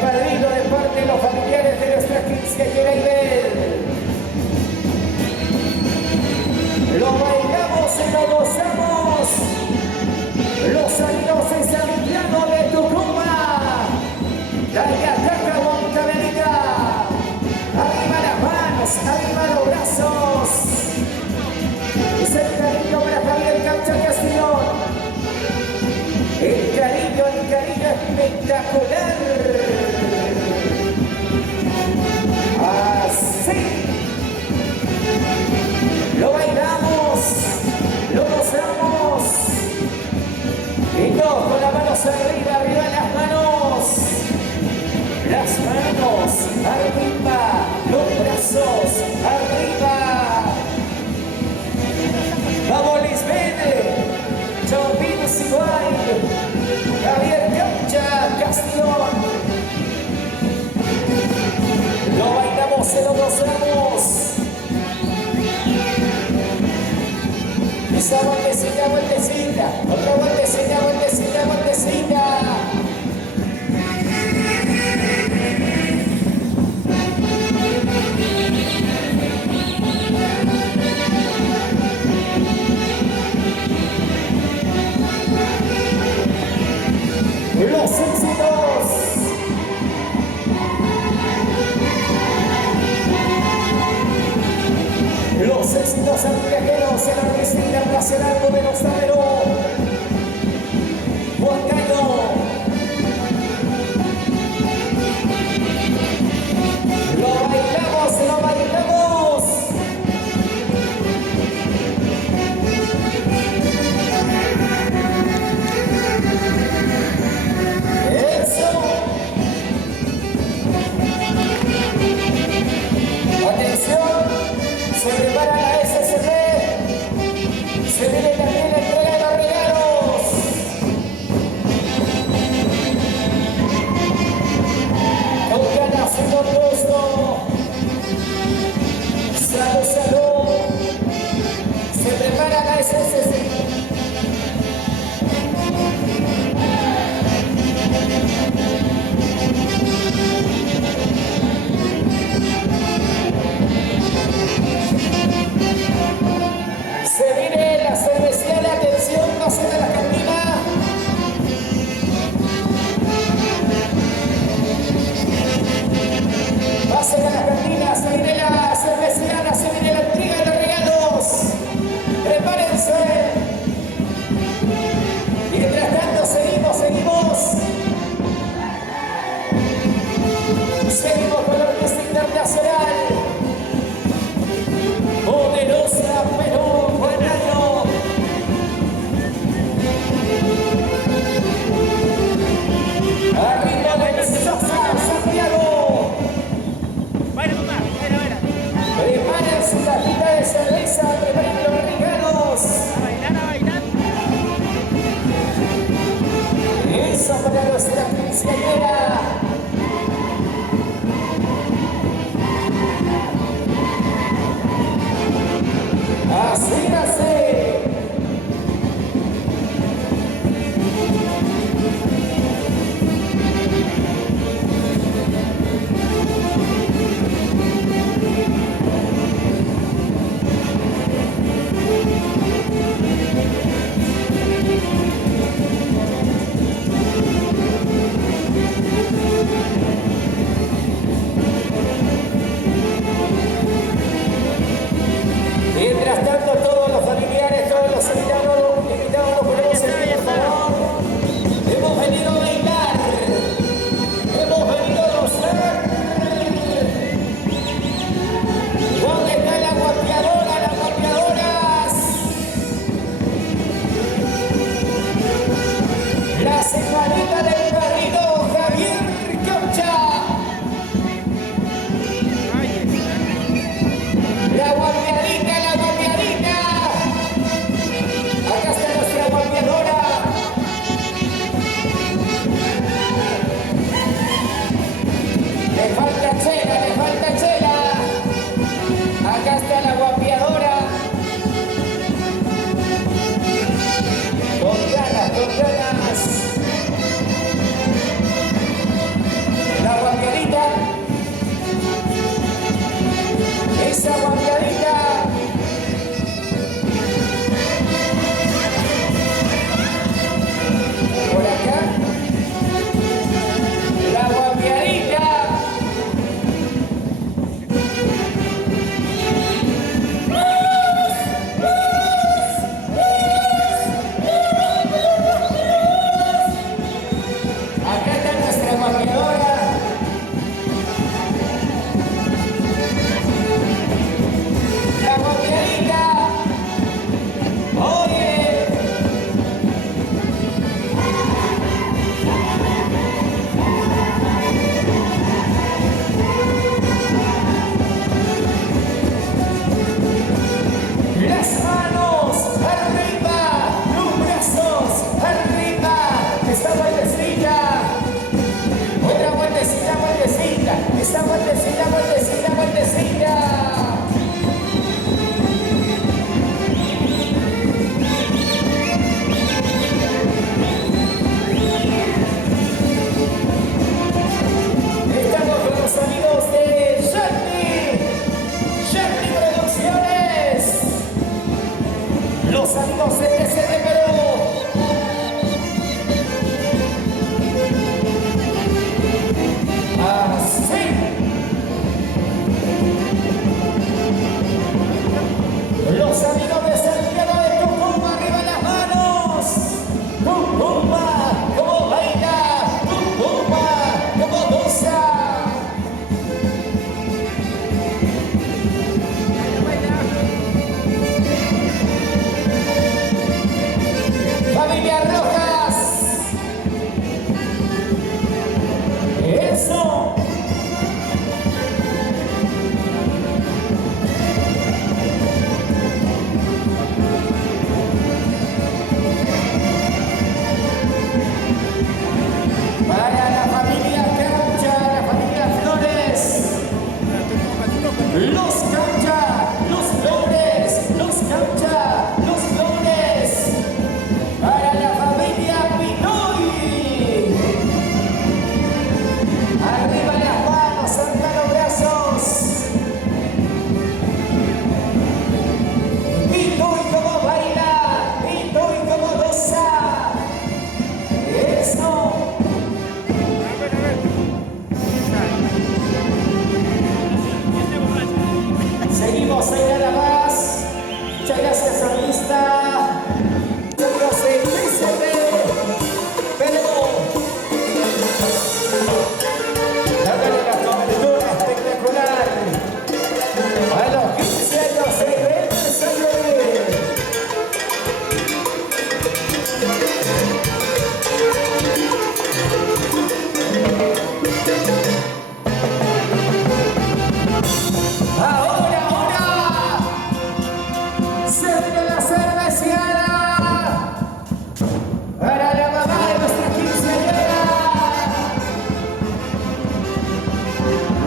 padrino de parte de los familiares de nuestra quinceañera Ibel. Lo bailamos y lo gozamos. Los amigos de Santiago de Tucumán. La Yacaca Moncamerita. Arriba las manos, arriba los brazos. Es el cariño para Javier Cancha Castellón. El cariño espectacular. Así. Lo bailamos, lo gozamos. Y todos con las manos arriba, arriba las manos. Las manos arriba, los brazos arriba. Vamos Lisbeth, Chaupino Siguay, Javier Cancha Castellón. Lo bailamos, se lo gozamos. Esa vueltecita, vueltecita, otra vueltecita, vueltecita, vueltecita. Los éxitos. Los éxitos santiagueros en la revista internacional Buenos Aires. Juan Cayo. Lo bailamos, lo bailamos. Eso. Atención. Se prepara la SCP. Se viene también la entrega de los regalos. Con ganas y con gusto. Salud, salud. Se prepara la SCP. Se viene la cervecería, la atención, pasen a la cantina. Pasen a la cantina, se viene la cervecería, se viene la entrega de regalos. Prepárense. Mientras tanto, seguimos. Seguimos con la Orquesta Internacional. Poderosa Perú, buen año. Arriba de Sosa, Santiago. Preparen su cajita de cerveza, preparen los regalos. A bailar. Eso para nuestra quinceañera.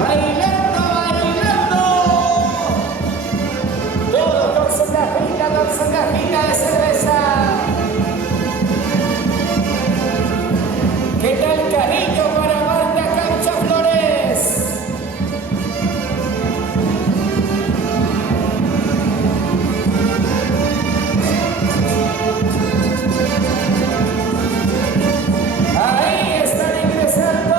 bailando, bailando. Todo con su cajita de cerveza. ¿Qué tal cariño para Marta Caucha Flores? Ahí están ingresando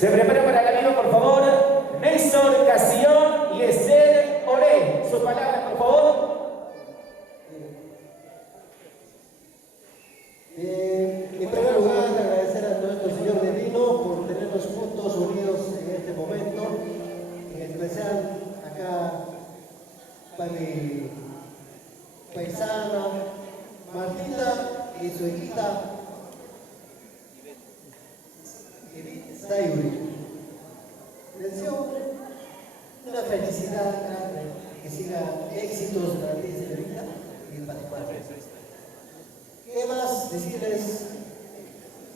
Se prepara para la vida, por favor, Néstor Castillón y Esther Olé. Sus palabras, por favor. En primer lugar, agradecer a nuestro Señor Divino por tenernos juntos, unidos en este momento, en especial acá para mi paisana Martita y su hijita Sayuri. Les deseo una felicidad grande, que siga éxitos durante esta vida y en particular. ¿Qué más decirles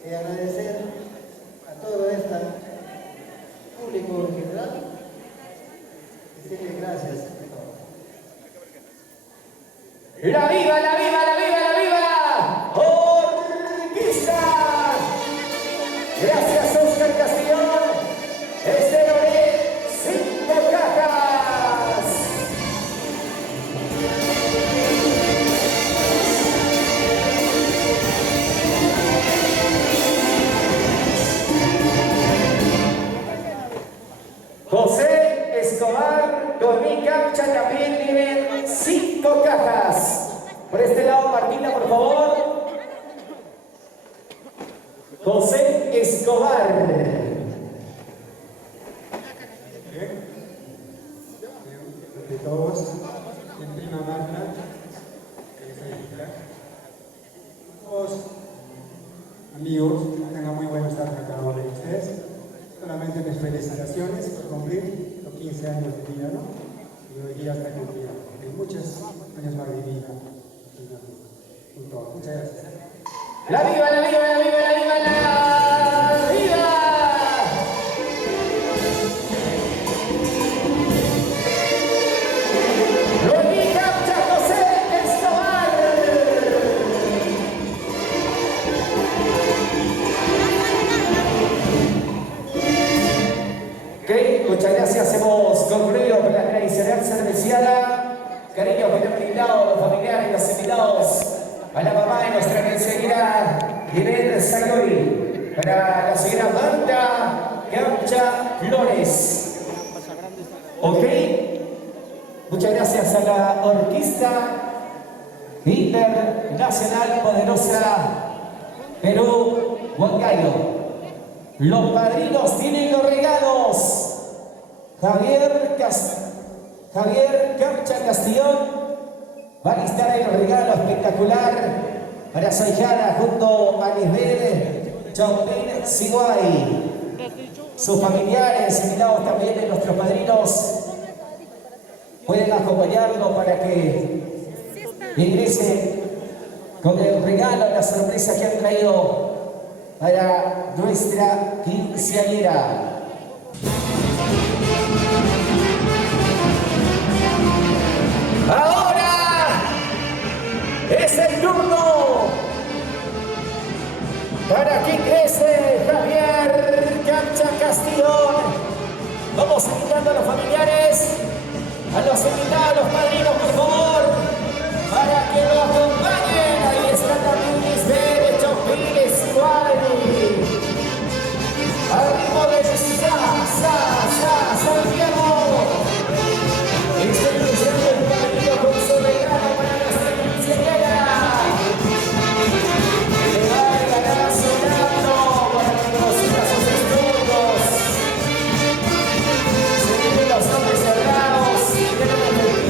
y agradecer a todo este público en general? Decirles gracias a todos. ¡La viva, la viva, la viva, la viva! ¡Orquesta! Gracias, Oscar Castillón. Esther Olé, 5 cajas. José Escobar, Dominica Capcha también tienen 5 cajas. Por este lado, Martina, por favor. José Escobar. De todos, en prima Magna, que es ahí, todos amigos, tengan muy buenas tardes a cada uno de ustedes. Solamente mis felicitaciones por cumplir los 15 años de vida, ¿no? Y hoy día está cumplido. Y muchos años más de vida. Muchas gracias. ¡La viva, la viva, la viva, la viva, la viva! Dominica Capcha, José Escobar. Ok, muchas gracias. Hemos concluido con la tradicional cerveciada. Cariños que han brindado los familiares, los invitados, a la mamá de nuestra consejera Irene Sayori, para la señora Marta Capcha Flores. Ok, muchas gracias a la Orquesta Internacional Poderosa Perú Huancayo. Los padrinos tienen los regalos. Javier Capcha Castillón va a listar el regalo espectacular para su hijada junto a Lisbeth Chaupin Siguay. Sus familiares, invitados también de nuestros padrinos, pueden acompañarlo para que ingrese con el regalo, la sorpresa que han traído para nuestra quinceañera. Ahora es el turno para que ingrese Javier Capcha Castillón. Vamos invitando a los familiares, a los invitados, a los padrinos, por favor, para que lo acompañen. Ahí está también Lisbeth Chaupin Siguay. Al ritmo de Santiago. Estoy cruzando el camino con su regalo para nuestra quinceañera. Le va a regalar sonando para que conozca sus estudios. Se vienen los nombres cerrados y tenemos el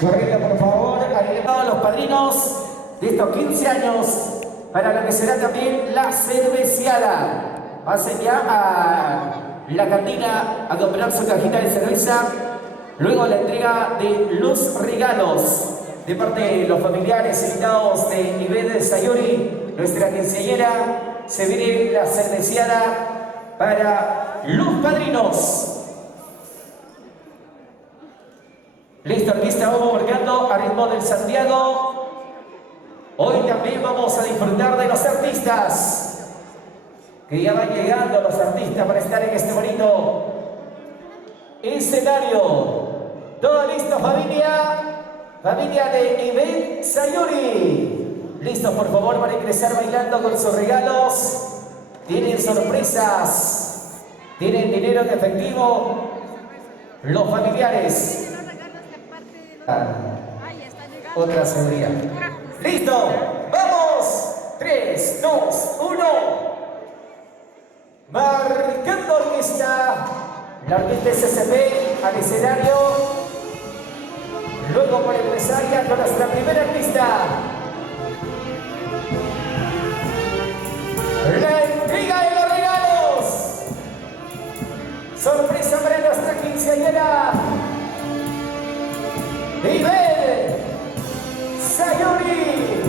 Correcto, por favor, a los padrinos de estos 15 años para lo que será también la cerveciada. Pasen ya a la cantina a comprar su cajita de cerveza. Luego la entrega de los regalos de parte de los familiares invitados de Ivette Sayuri, nuestra quinceañera. Se viene la cerveciada para los padrinos. Listo, orquesta, vamos marcando a ritmo del Santiago. Hoy también vamos a disfrutar de los artistas. Que ya van llegando los artistas para estar en este bonito escenario. Todo listo, familia. Familia de Ivette Sayuri. Listos, por favor, para ingresar bailando con sus regalos. Tienen sorpresas. Tienen dinero en efectivo. Los familiares. Otra seguridad. ¡Listo! ¡Vamos! 3, 2, 1. Marcando orquesta. La orquesta SCP al escenario. Luego por empresaria con nuestra primera artista. La entrega de los regalos. Sorpresa para nuestra quinceañera. Ivette Sayuri.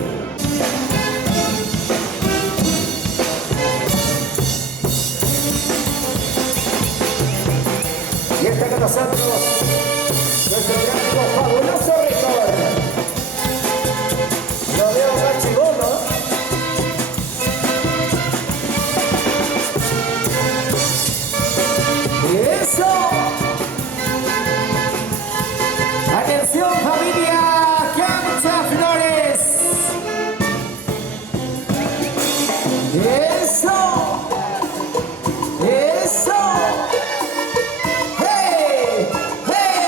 Y está con nosotros nuestro gran amigo Fabuloso Record. Lo veo más chingón, ¿no? ¡Eso! ¡Atención, familia! ¡Cancha Flores! ¡Eso! ¡Eso! ¡Hey! ¡Hey!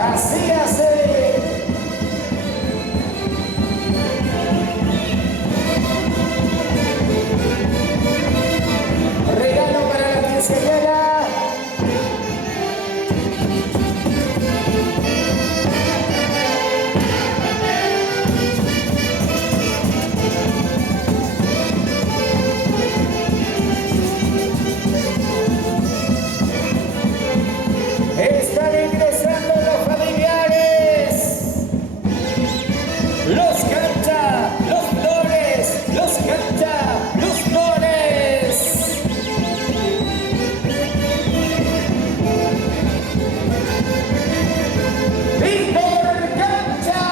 Así hace. Regalo para la quinceañera. Están ingresando los familiares. Los canta, los flores, los canta, los flores. Víctor Cancha.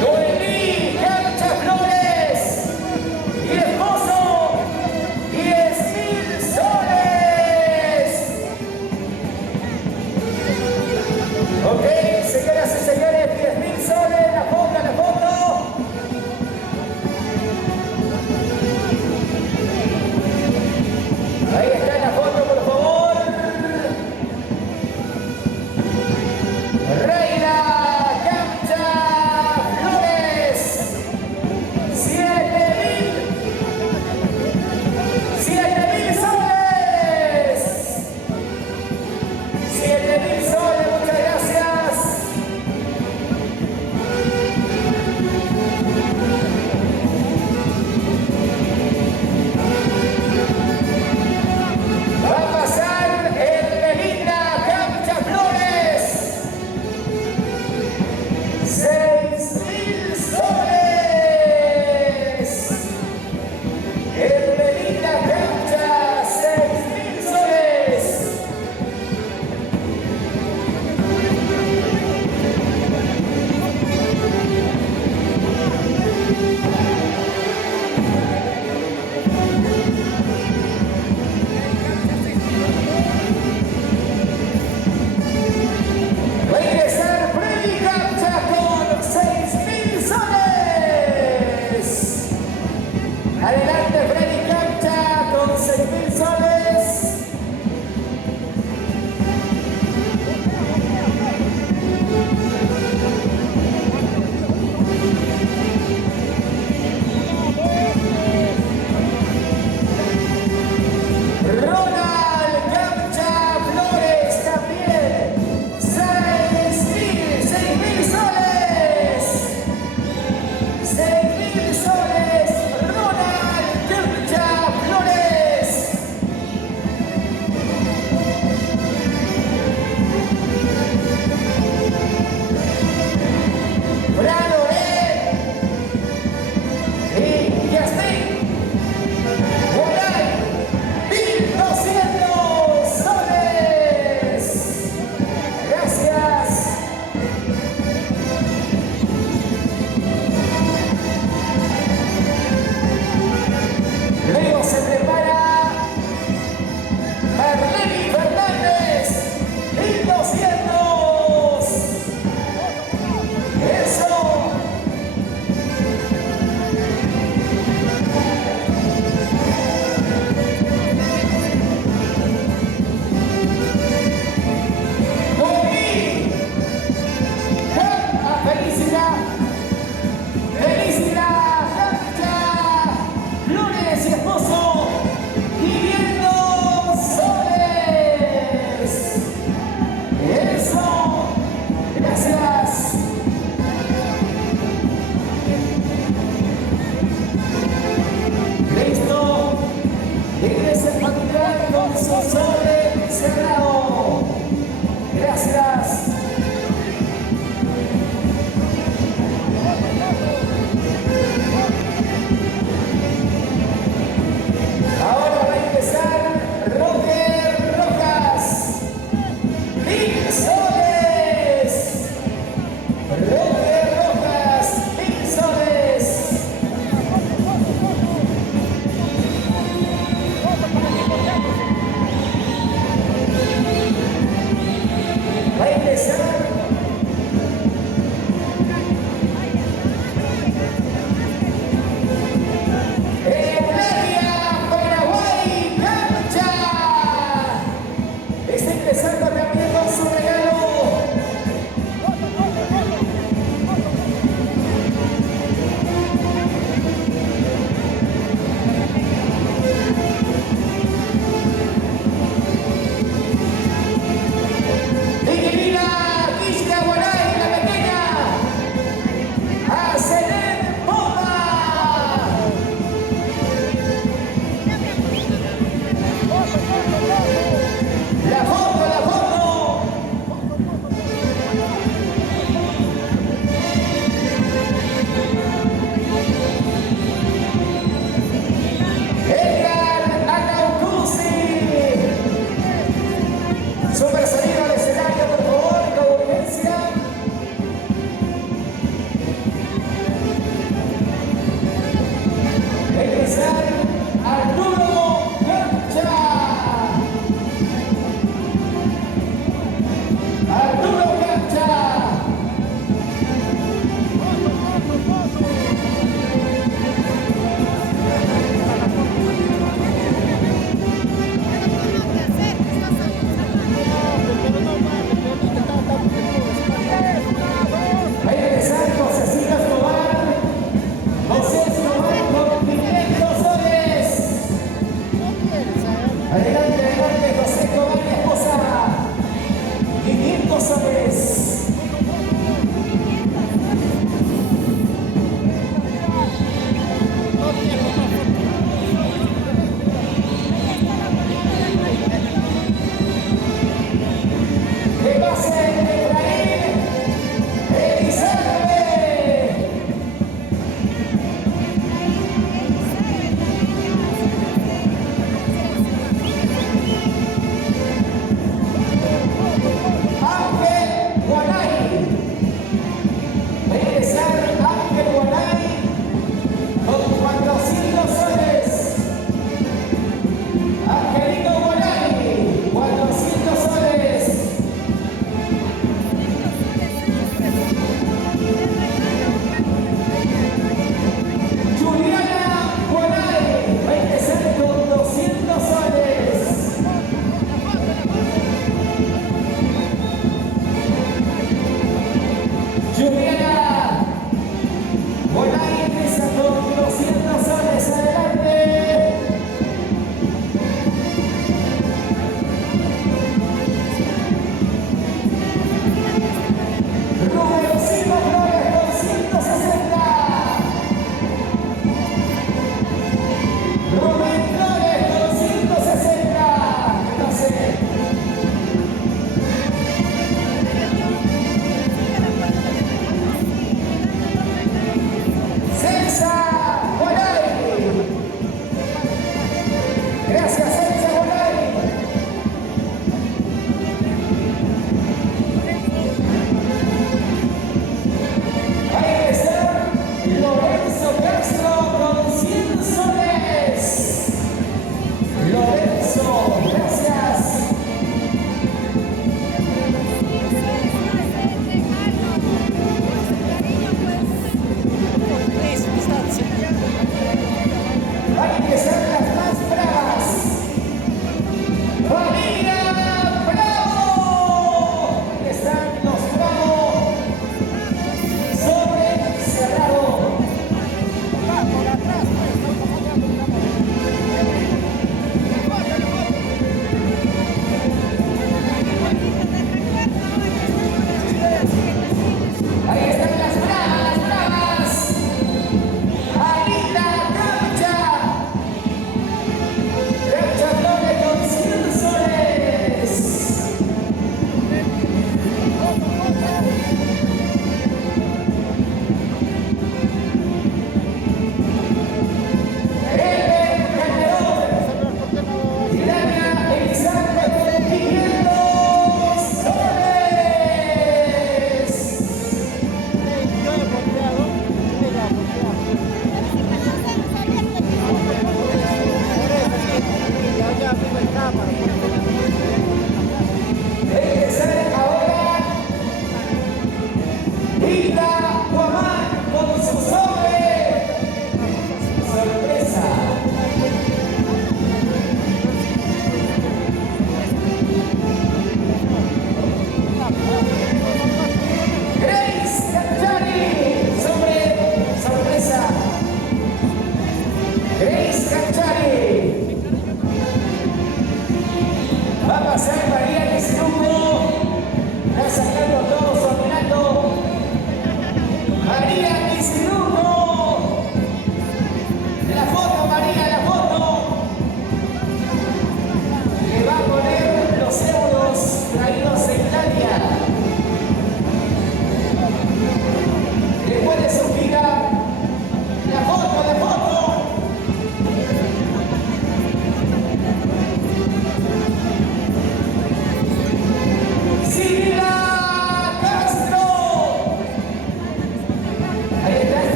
Noemí Cancha Flores y esposo, 10.000 soles. Ok, señoras y señores, 10.000 soles, la foto, la foto. Ahí está la foto, por favor. Reina Cancha Flores, 7.000 soles. 7.000 soles, muchas gracias. Va a pasar el Belinda Cancha Flores. 6.000 soles. El Belinda Cancha, 6.000 soles. Va a ingresar Freddy Cancha con 6.000 soles. Adelante Freddy Cancha con 6.000 soles. Ronald Cancha Flores también. 6.000 soles. 6.000 soles. Ronald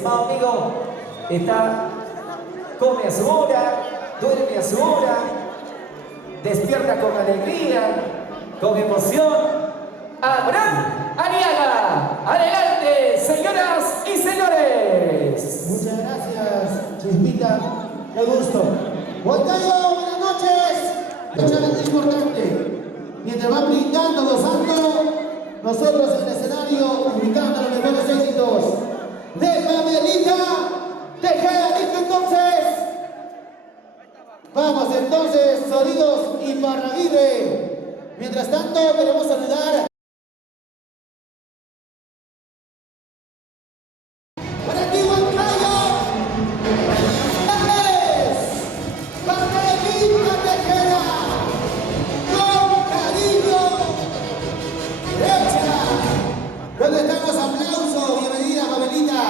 estimado amigo, come a su hora, duerme a su hora, despierta con alegría, con emoción. Abraham Ariaga, adelante, señoras y señores. Muchas gracias, Chispita, qué gusto. Huancayo, buenas noches. Es importante, mientras van brindando, gozando, nosotros en el escenario gritando los mejores éxitos. Déjame, Lita, Tejeda, listo entonces. Vamos entonces, sonidos y barra vive. Mientras tanto, queremos saludar. Para ti, Huancayo. Pamelita Tejeda, con cariño. Derecha. ¿Dónde están los aplausos? Bienvenida, Pamelita.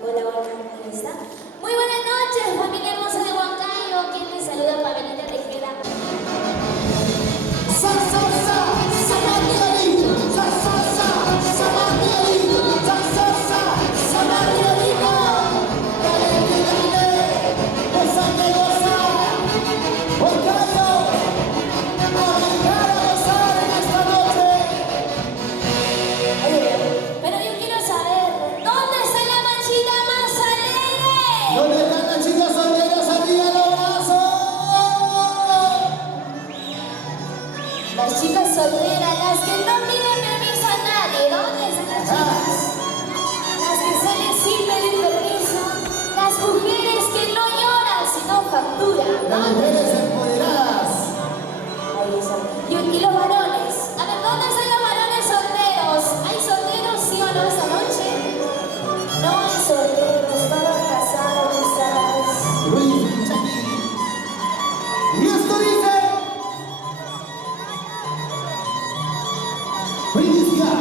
Hola, hola, ¿cómo está? Muy buenas noches, familia hermosa de Huancayo. Quien me saluda, Pamelita Tejeda. Sa, sa, sa, Samandialito. Sa, sa, sa, Samandialito. Sa, sa, sa, Samandialito. Dale, que dale, goza que goza. Huancayo, a bailar, a gozar en esta noche. Pero yo quiero saber, ¿dónde está la manchita más alegre? ¿Dónde están las chicas solteras? Arriba los brazos. Las chicas solteras, las que no piden permiso a nadie, ¿dónde están las chicas? Las que salen sin pedir permiso, las mujeres que no lloran sino facturan, Las ¿dónde? mujeres empoderadas. Ahí están. Y los varones, a ver, ¿dónde están los varones solteros? ¿Hay solteros, sí o no, esta noche? No hay solteros, todos casados, casadas. Luis Chaki. Y esto dice. Primicia.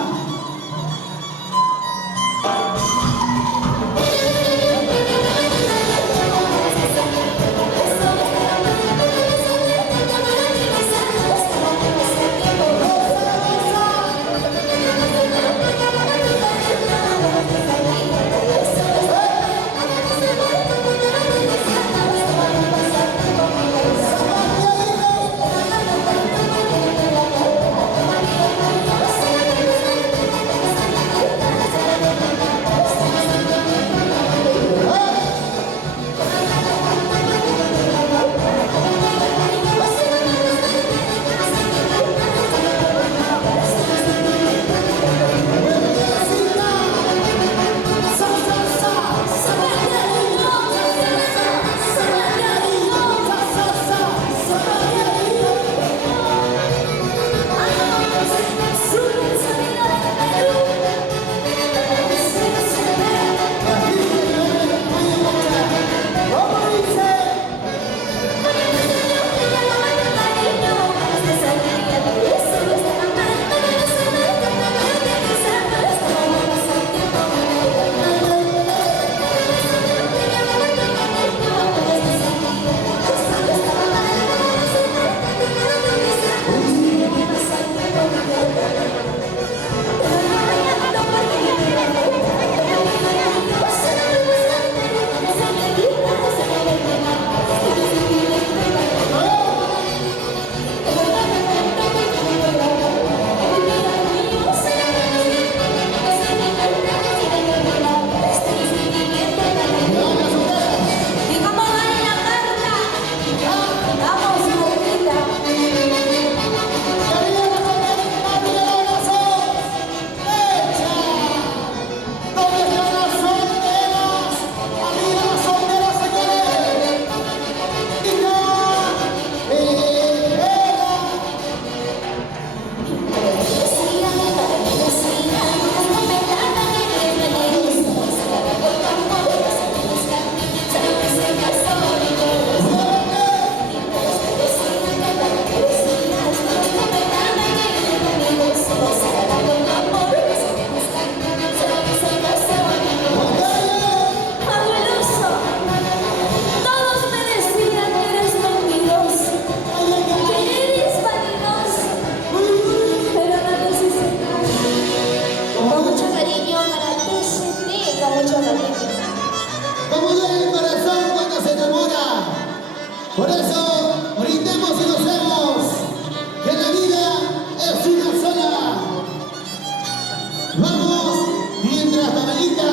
Vamos, mientras Pamelita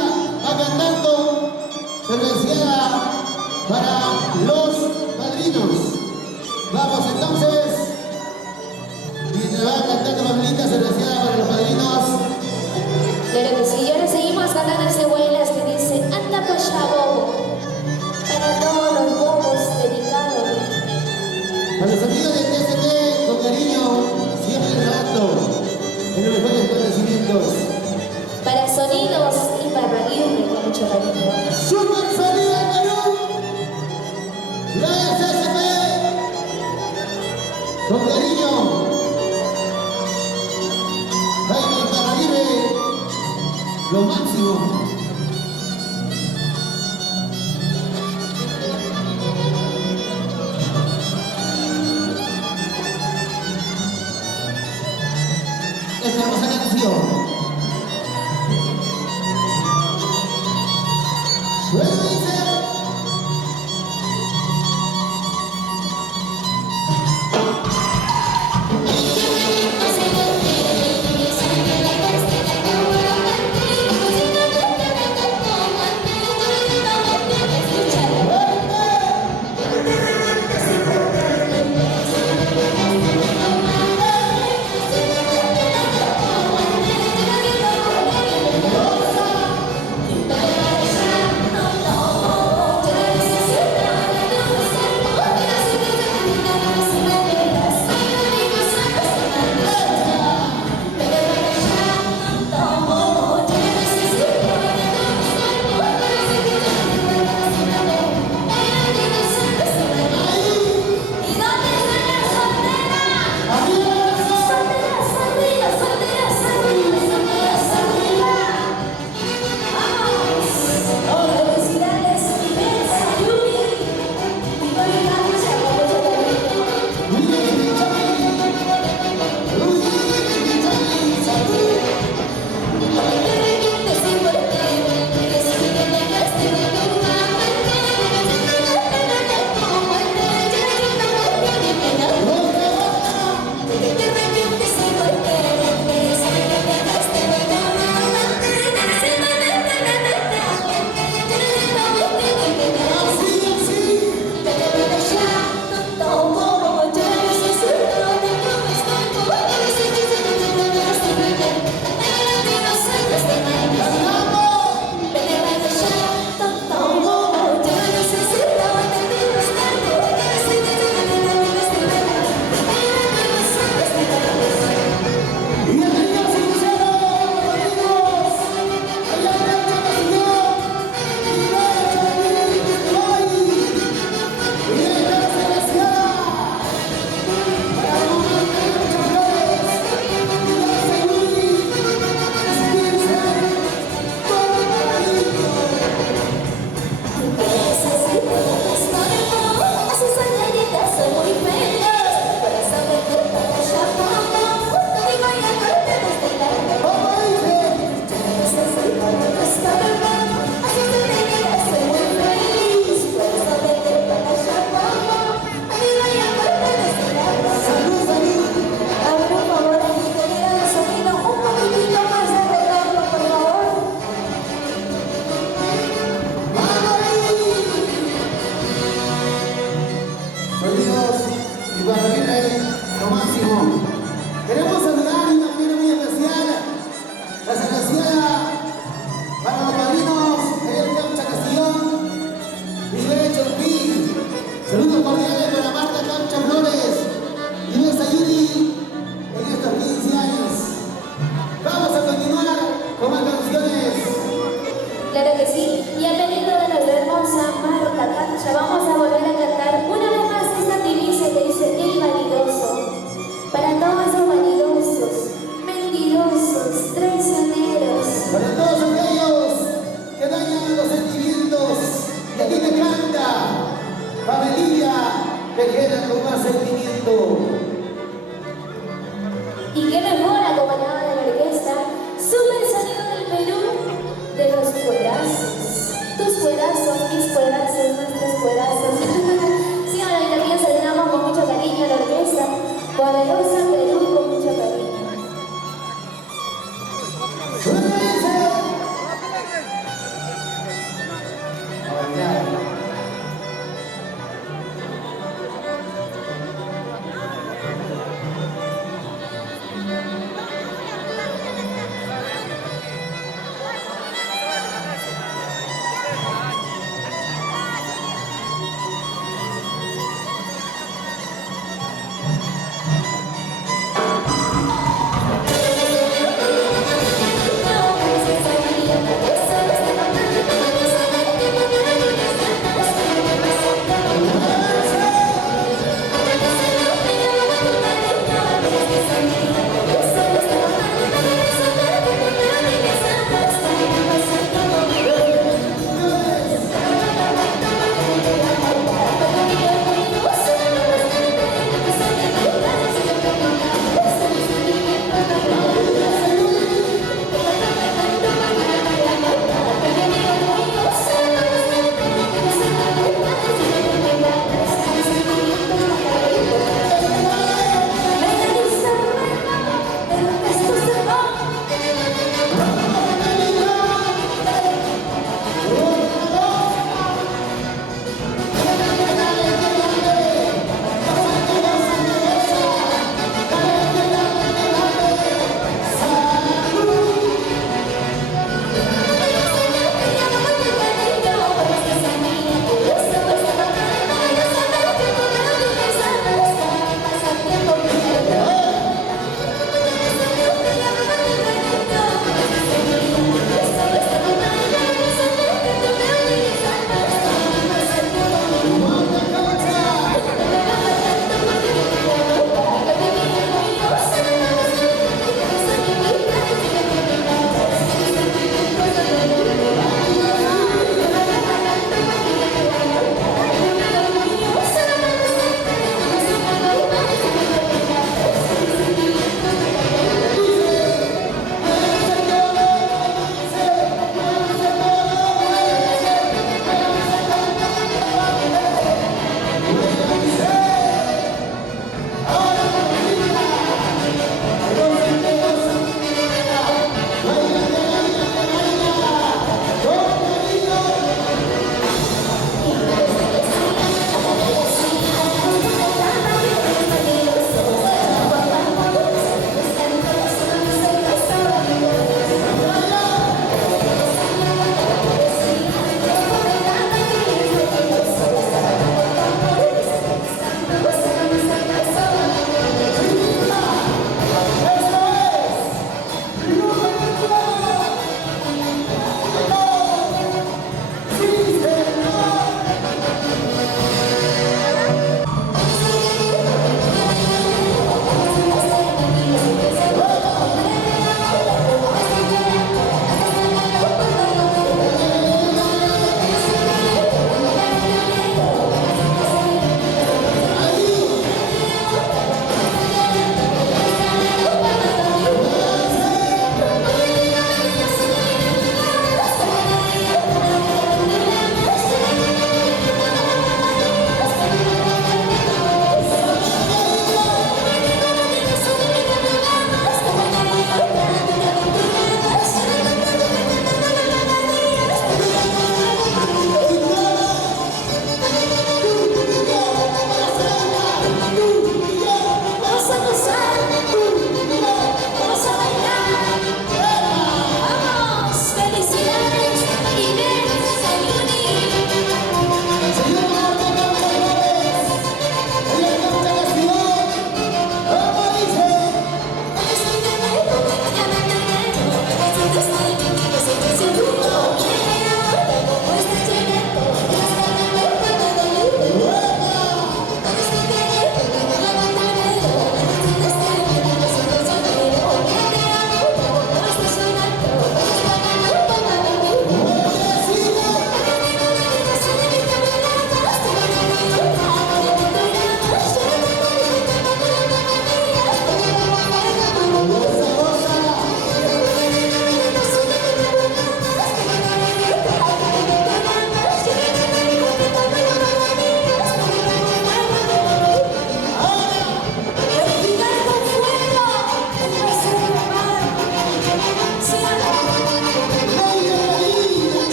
va cantando, cerveceada para los padrinos. Vamos entonces, mientras va cantando Pamelita, cerveceada para los padrinos. Claro que sí, y ahora seguimos cantando ese huelas que dice anda pa' allá, bobo, para todos los bobos dedicados. A los amigos del TST, con cariño, siempre grabando en los mejores conocimientos. Para Sonidos y para Raguirre, con mucho cariño. ¡Super Sonido Perú! La SSP, con cariño. Jaime Parraguirre, lo máximo. Esta hermosa canción. Suena y dice. Poderosa Perú con mucho cariño.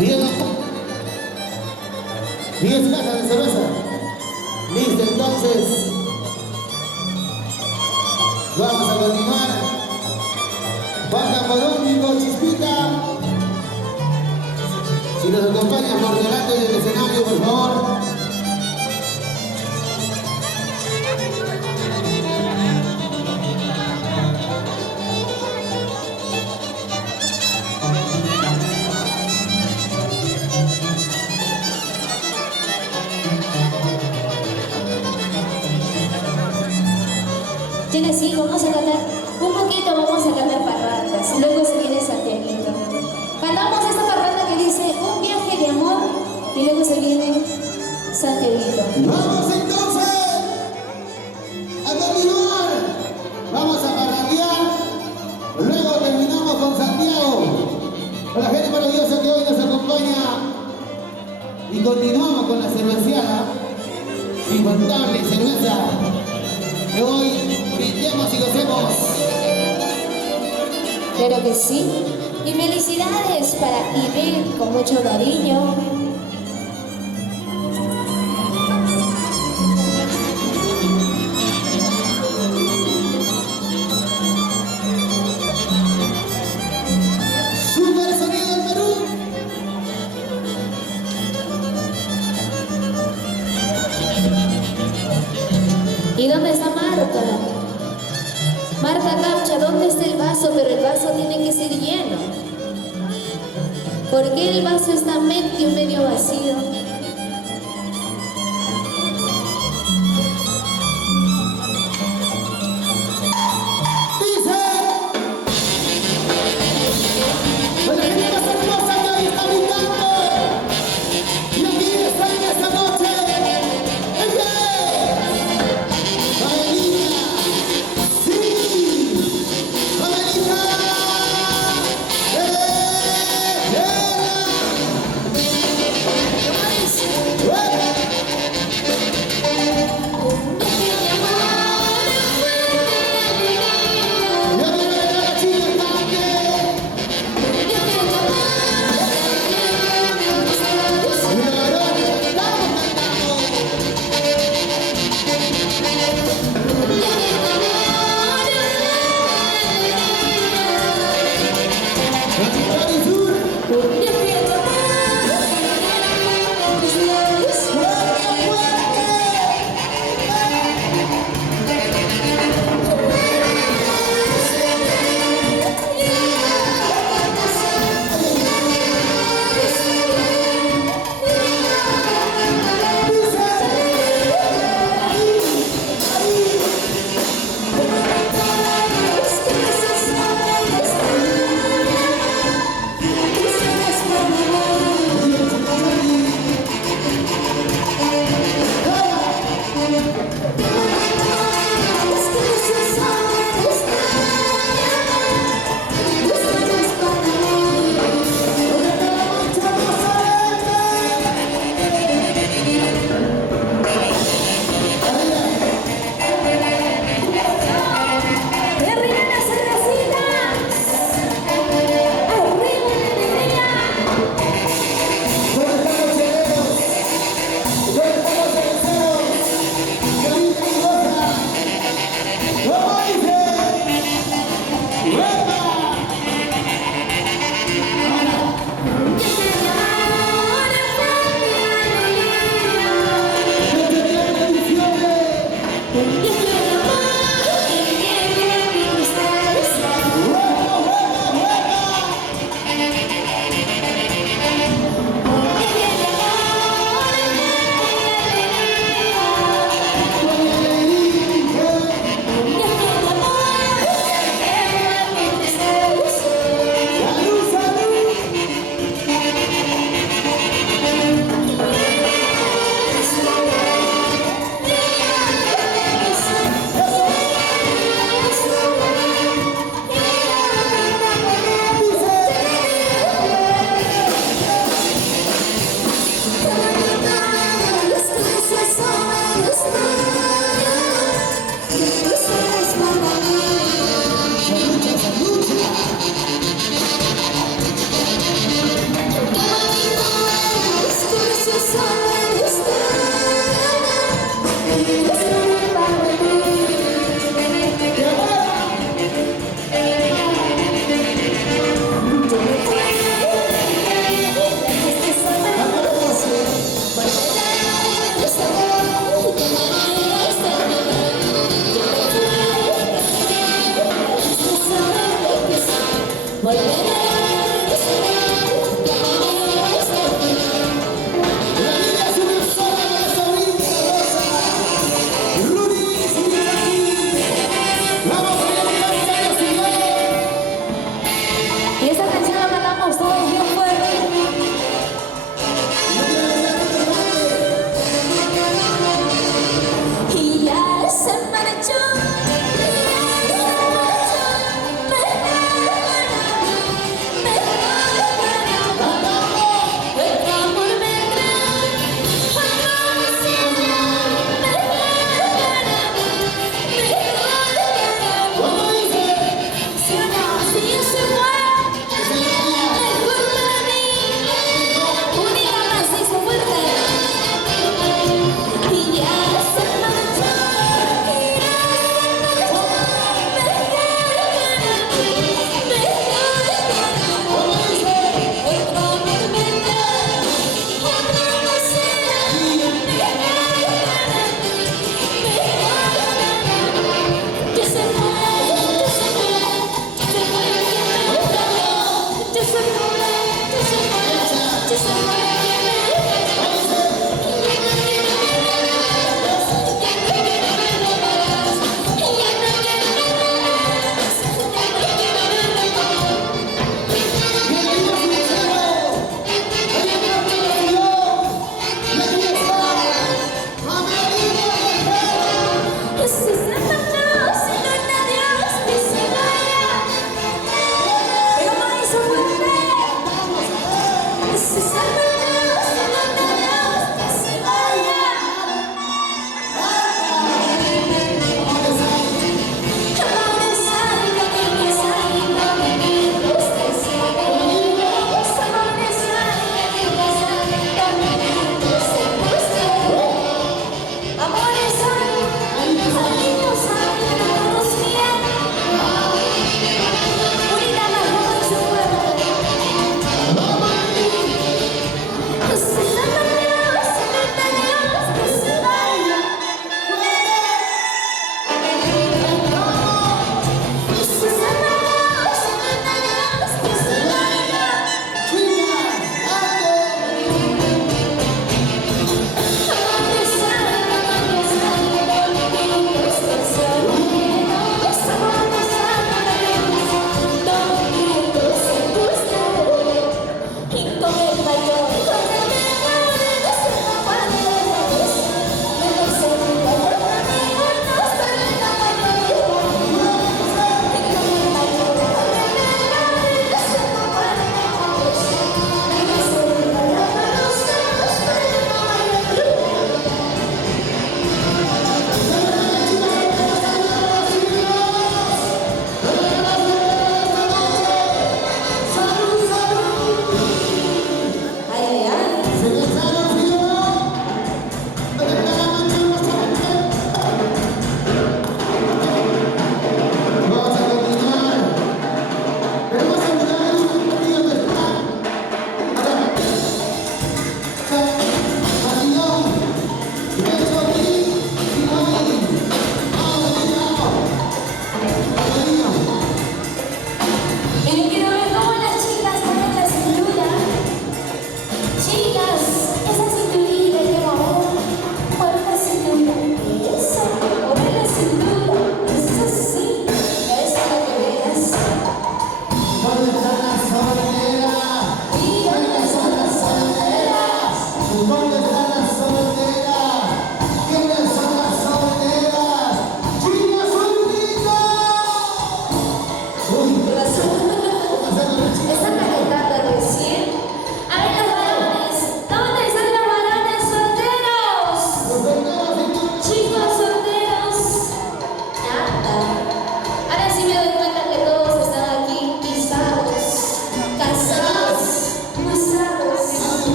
Bien. 10 cajas de cerveza. Listo, entonces. Vamos a continuar. Baja Porónico, Chispita. Si nos acompañan por delante del escenario, por favor. Tiene sí, vamos a cantar un poquito, vamos a cantar parrandas, luego se viene Santiaguito. Cantamos esta parranda que dice un viaje de amor y luego se viene Santiaguito. Vamos entonces a continuar, vamos a parrandear, luego terminamos con Santiago, con la gente maravillosa que hoy nos acompaña y continuamos con la cerveceada, infaltable cerveza que hoy brindemos y gocemos. Claro que sí. Y felicidades para Ibel con mucho cariño. Super sonido del Perú. ¿Y dónde está Marta? Marta Capcha, ¿dónde está el vaso? Pero el vaso tiene que ser lleno. ¿Por qué el vaso está medio vacío? ¡Hey!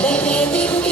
Esta noche,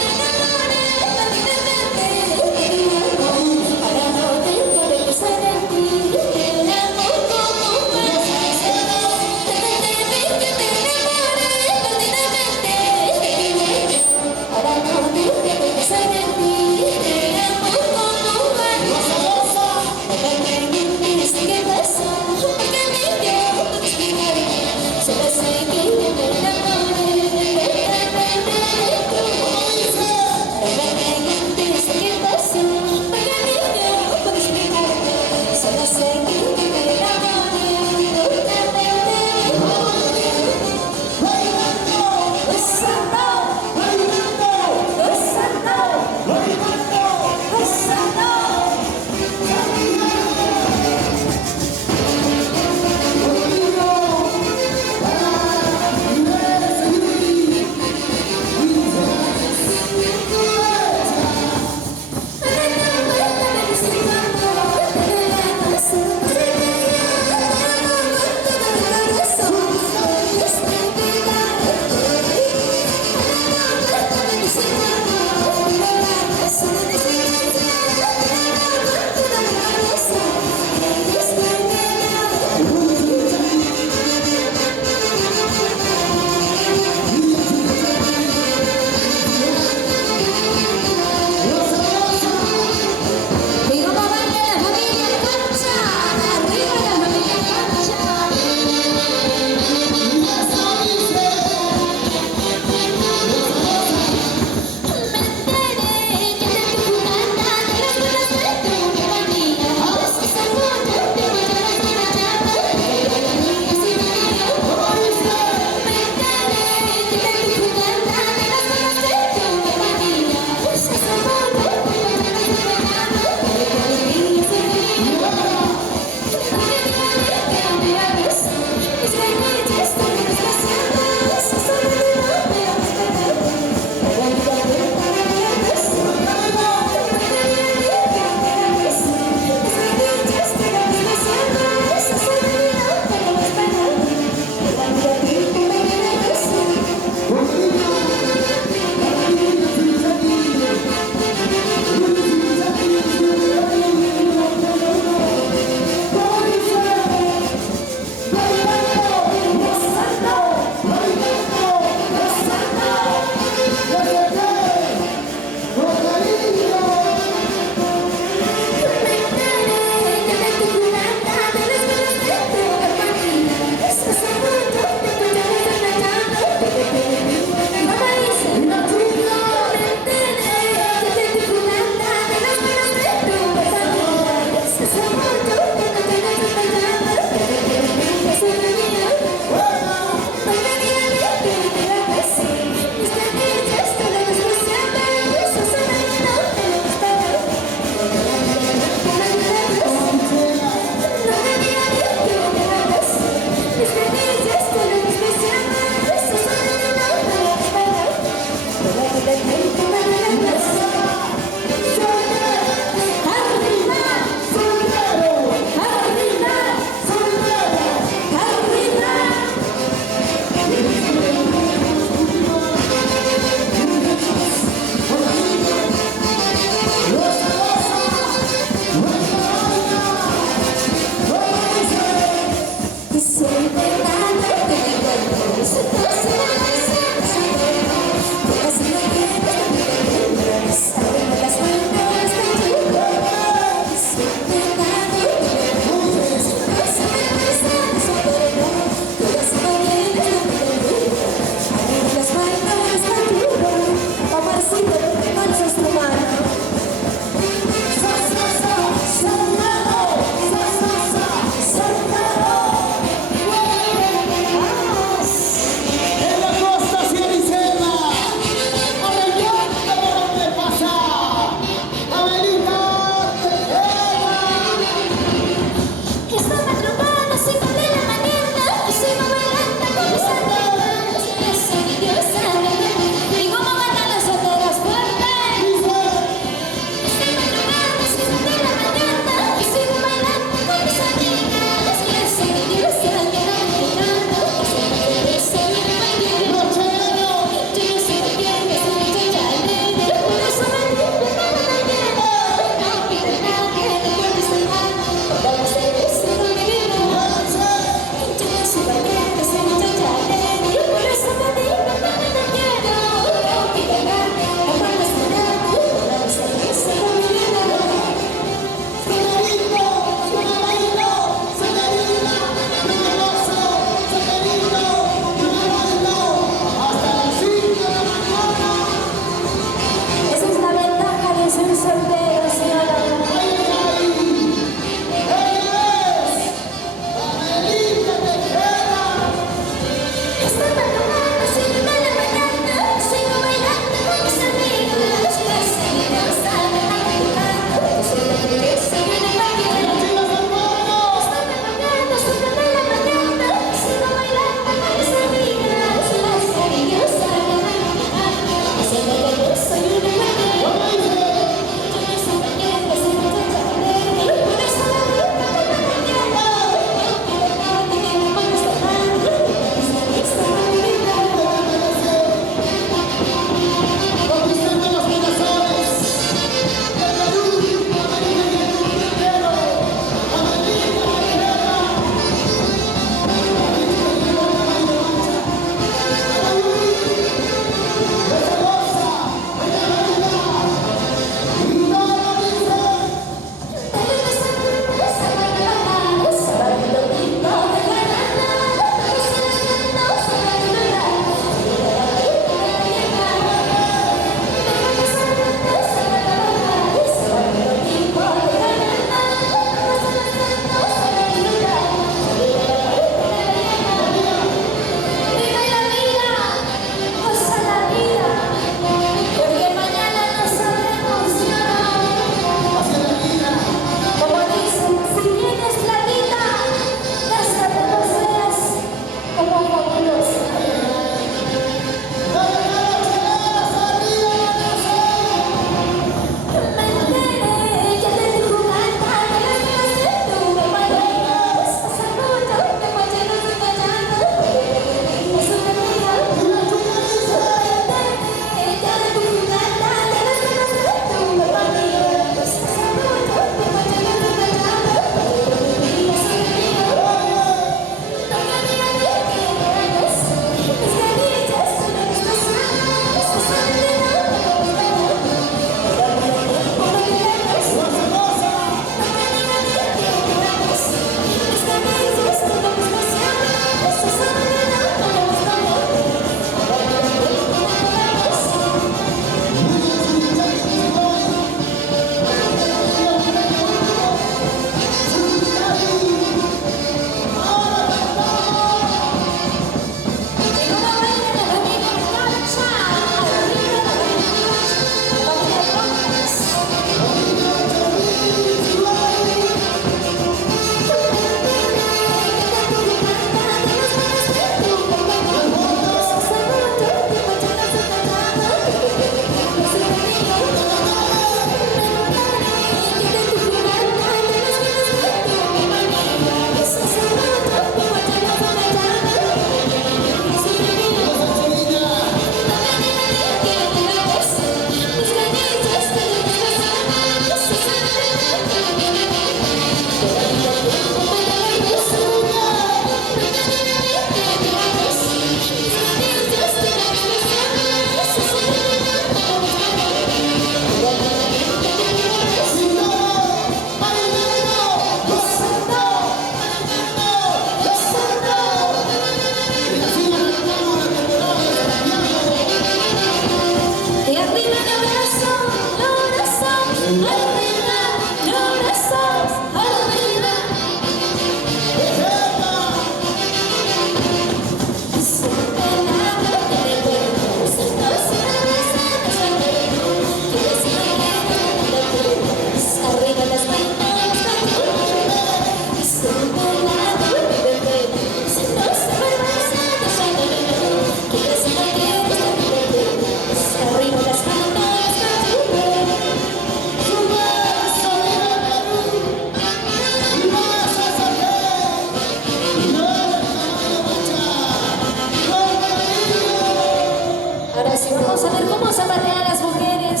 sí, vamos a ver cómo zapatean las mujeres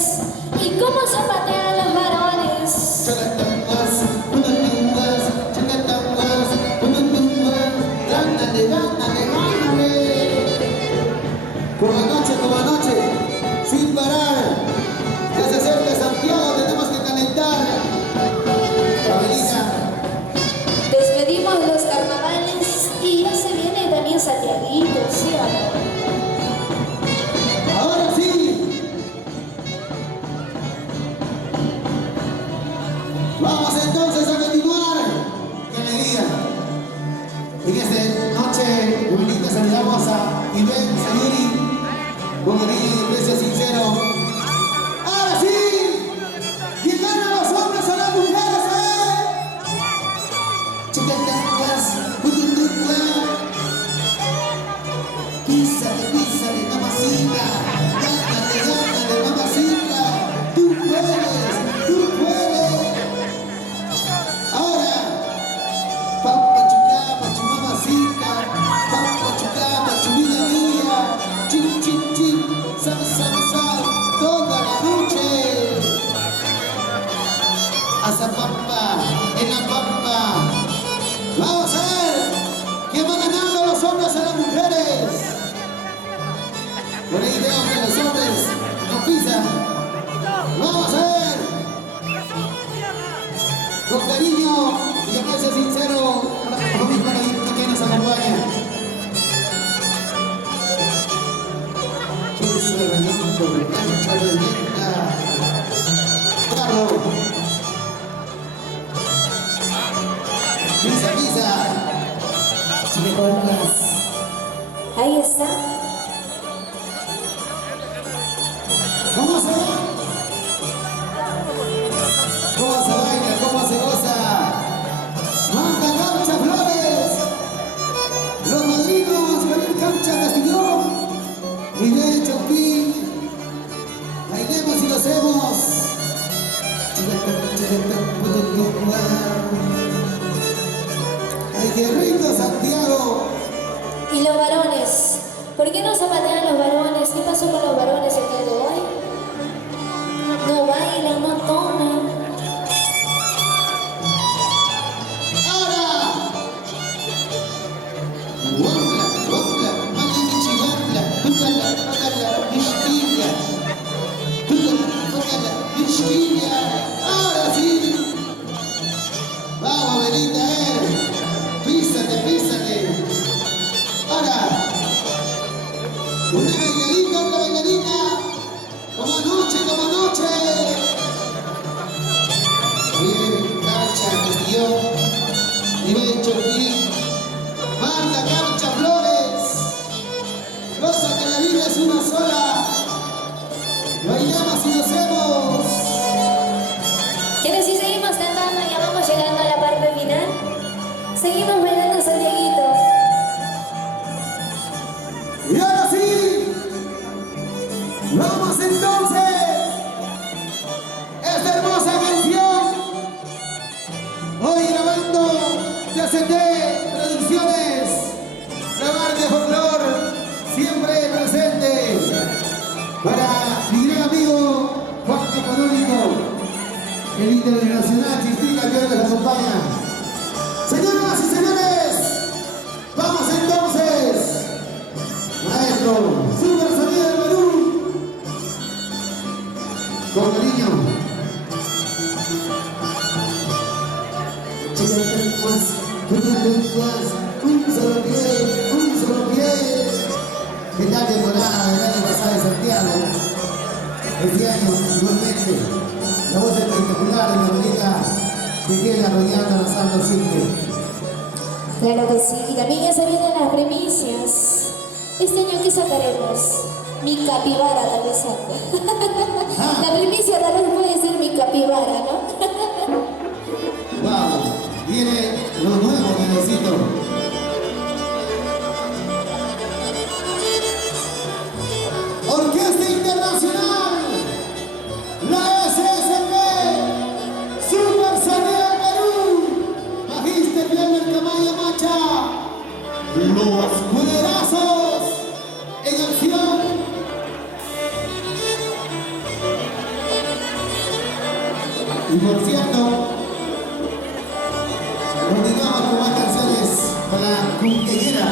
y cómo zapatean los varones. Como anoche, sin parar. Ya se acerca Santiago, tenemos que calentar. Avenida. Despedimos los carnavales y ya se viene también Santiaguito, ¿sí o no? Ahora sí. Vamos entonces a continuar. Que me digan. En esta noche bonita saludamos a Ivén Sayuri con el niño de precio sincero. Ahora sí. ¿Quién gana los hombres a las mujeres? Písale, mamacita. Gánale, mamacita. Tú puedes. Ahora, pachu mamacita. Pachu vida mía. Chim, sal, toda la noche. Hasta pampa, en la pampa. Vamos a ver quién va ganando los hombres a las mujeres. Por ahí veo que los hombres no pisan. Vamos a ver. Con cariño y a que sea sincero, a los mismos que nos acompañan. Eso relleno, cancha rellena. Carro. Pisa. Ahí está. ¿Cómo se baila? ¿Cómo se goza? Manda Cancha Flores. Los madrinos, Gabriel Cancha Castillo. Miguel Chopin. Bailemos y lo hacemos. ¡Ay, qué rico, Santiago! Y los varones, ¿por qué no zapatean los varones? ¿Qué pasó con los varones el día de hoy? No bailan, no toman. ¡Ahora! ¡Wopla! ¡Malichi wopla! ¡Tócala, mishquilla! ¡Tócala, mishquilla! ¡Ahora sí! ¡Vamos, Benita, Písale! Ahora, una bailarina, como anoche. Bien, Cancha Castillo, Nivel Chorquín, Marta Cancha Flores, cosa que la vida es una sola, bailamos y lo hacemos. ¿Quieres si seguimos cantando? Ya vamos llegando a la parte final. Seguimos bailando Santiaguito. Y ahora sí, vamos entonces, esta hermosa canción, hoy grabando TCT Producciones, la marca Folklor, siempre presente, para mi gran amigo Juan Económico, el internacional Chistina que hoy nos acompaña. Señoras y señores, vamos entonces. Maestro, Super Sonido del Perú. Con cariño. Un solo pie. ¿Qué tal temporada del año pasado de Santiago? Este año, nuevamente, la voz espectacular de la bonita que queda rodeando los santos siempre. Claro que sí, y también ya se vienen las primicias. Este año, ¿qué sacaremos? Mi capibara tal vez saco. La primicia tal vez puede ser mi capibara, ¿no? Wow, viene lo nuevo, Diosito. Orquesta Internacional, la SSP, Super Sonido Perú, Magister Leonel Camayo Macha, los culerazos en acción. Y por cierto, continuamos con más canciones para la cumpleañera.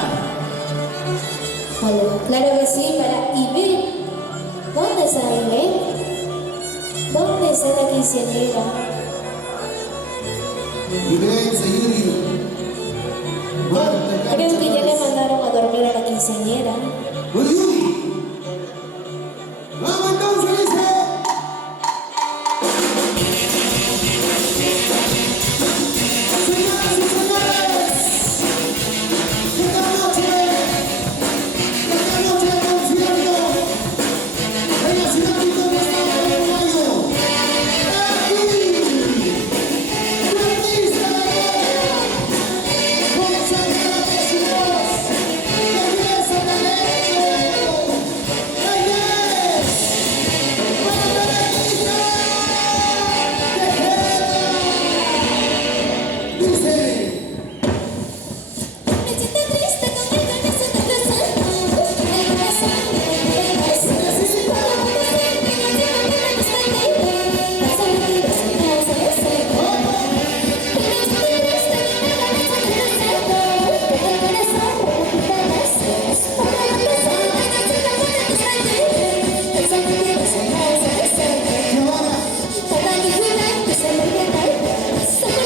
Claro que sí, para Ivette. ¿Dónde está Ivette? ¿Dónde está la quinceañera? Ivette, Sayuri. Creo que ya le mandaron a dormir a la quinceañera. ¡Uy, uy! ¡Vamos entonces, dice! Señoras y señores, esta noche de concierto en la ciudad de Estado de Uruguayo. Aquí, la artista de consagrada de su voz, belleza, talento. Ella es Margarita Tejeda. Dice. Me siento triste con el corazón de cruzando. El corazón me regresa. Necesito decirte que te amo con la misma idea. Las aventuras en casa de cerco. Me siento triste con el corazón de cruzando. El corazón repite veces. Para empezar, me necesito con la misma idea. Las aventuras en casa de cerco. Cada ninguna que se me viene al corazón.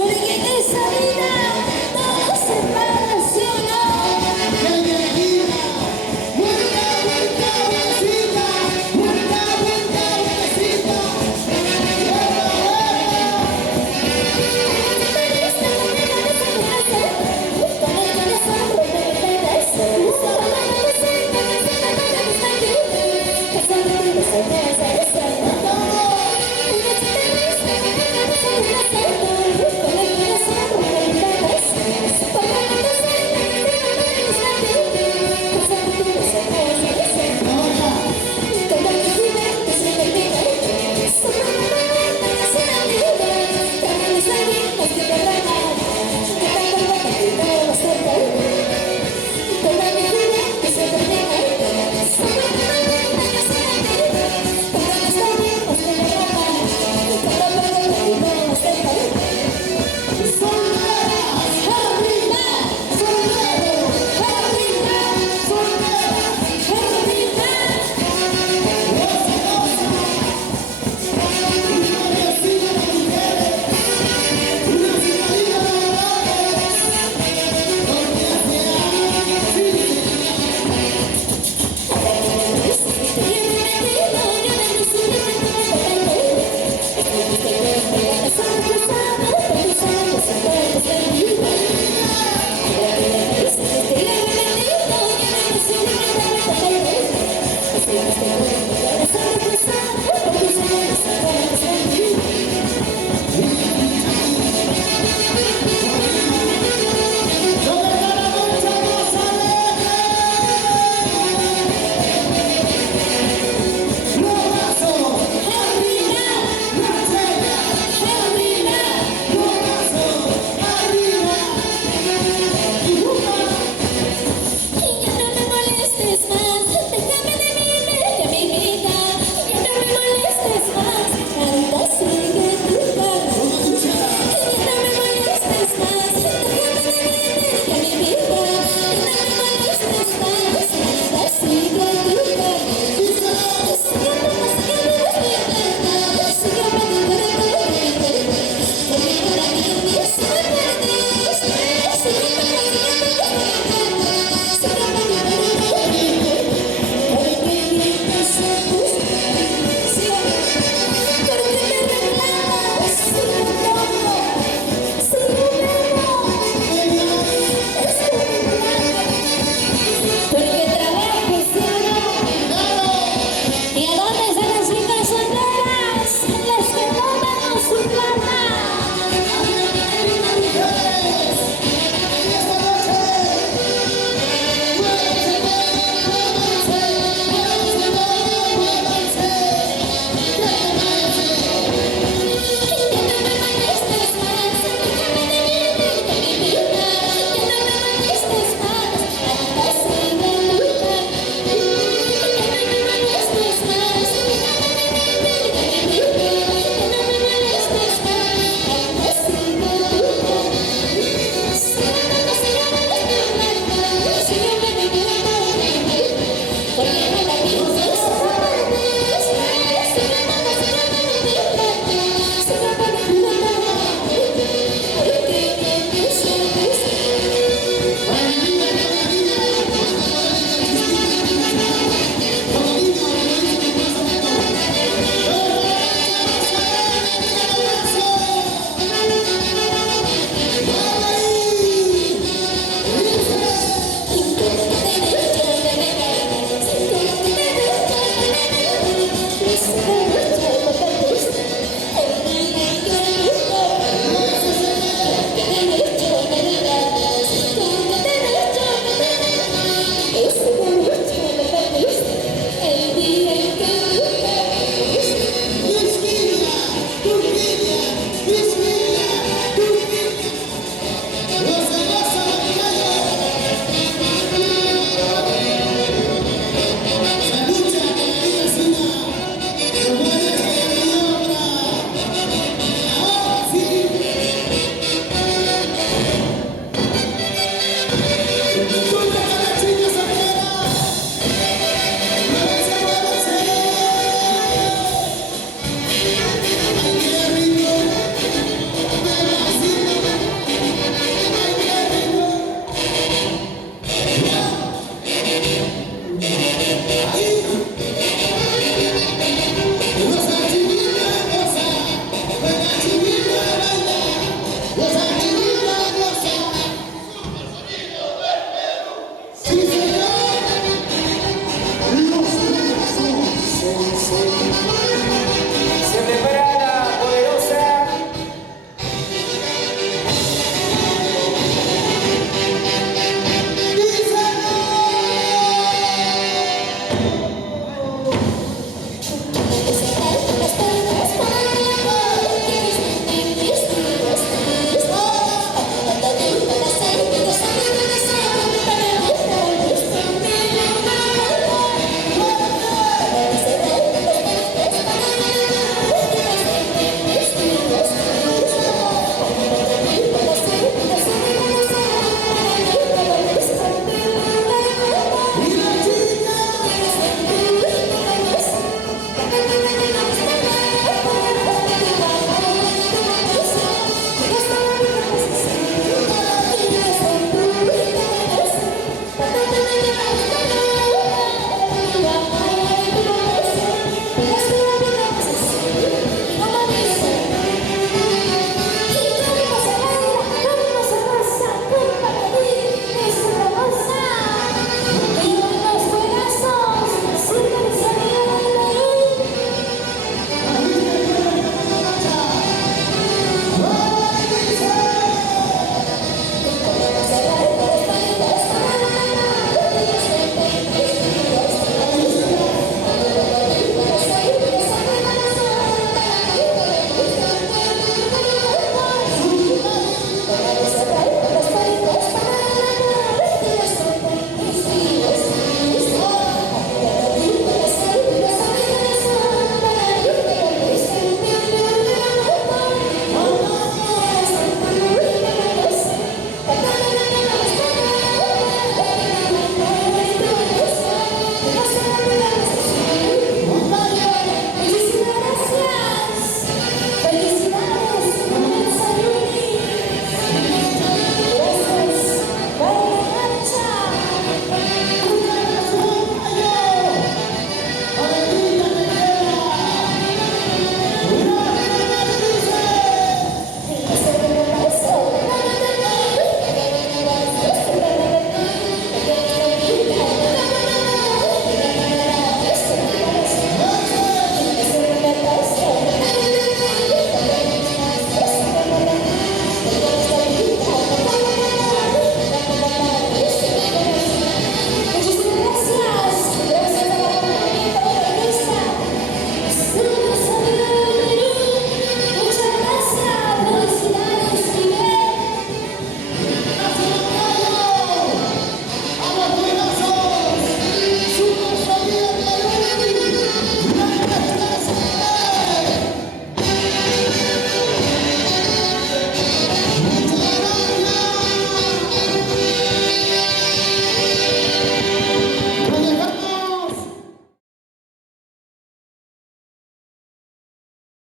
Porque en esa vida todo se relaciona. Thank you.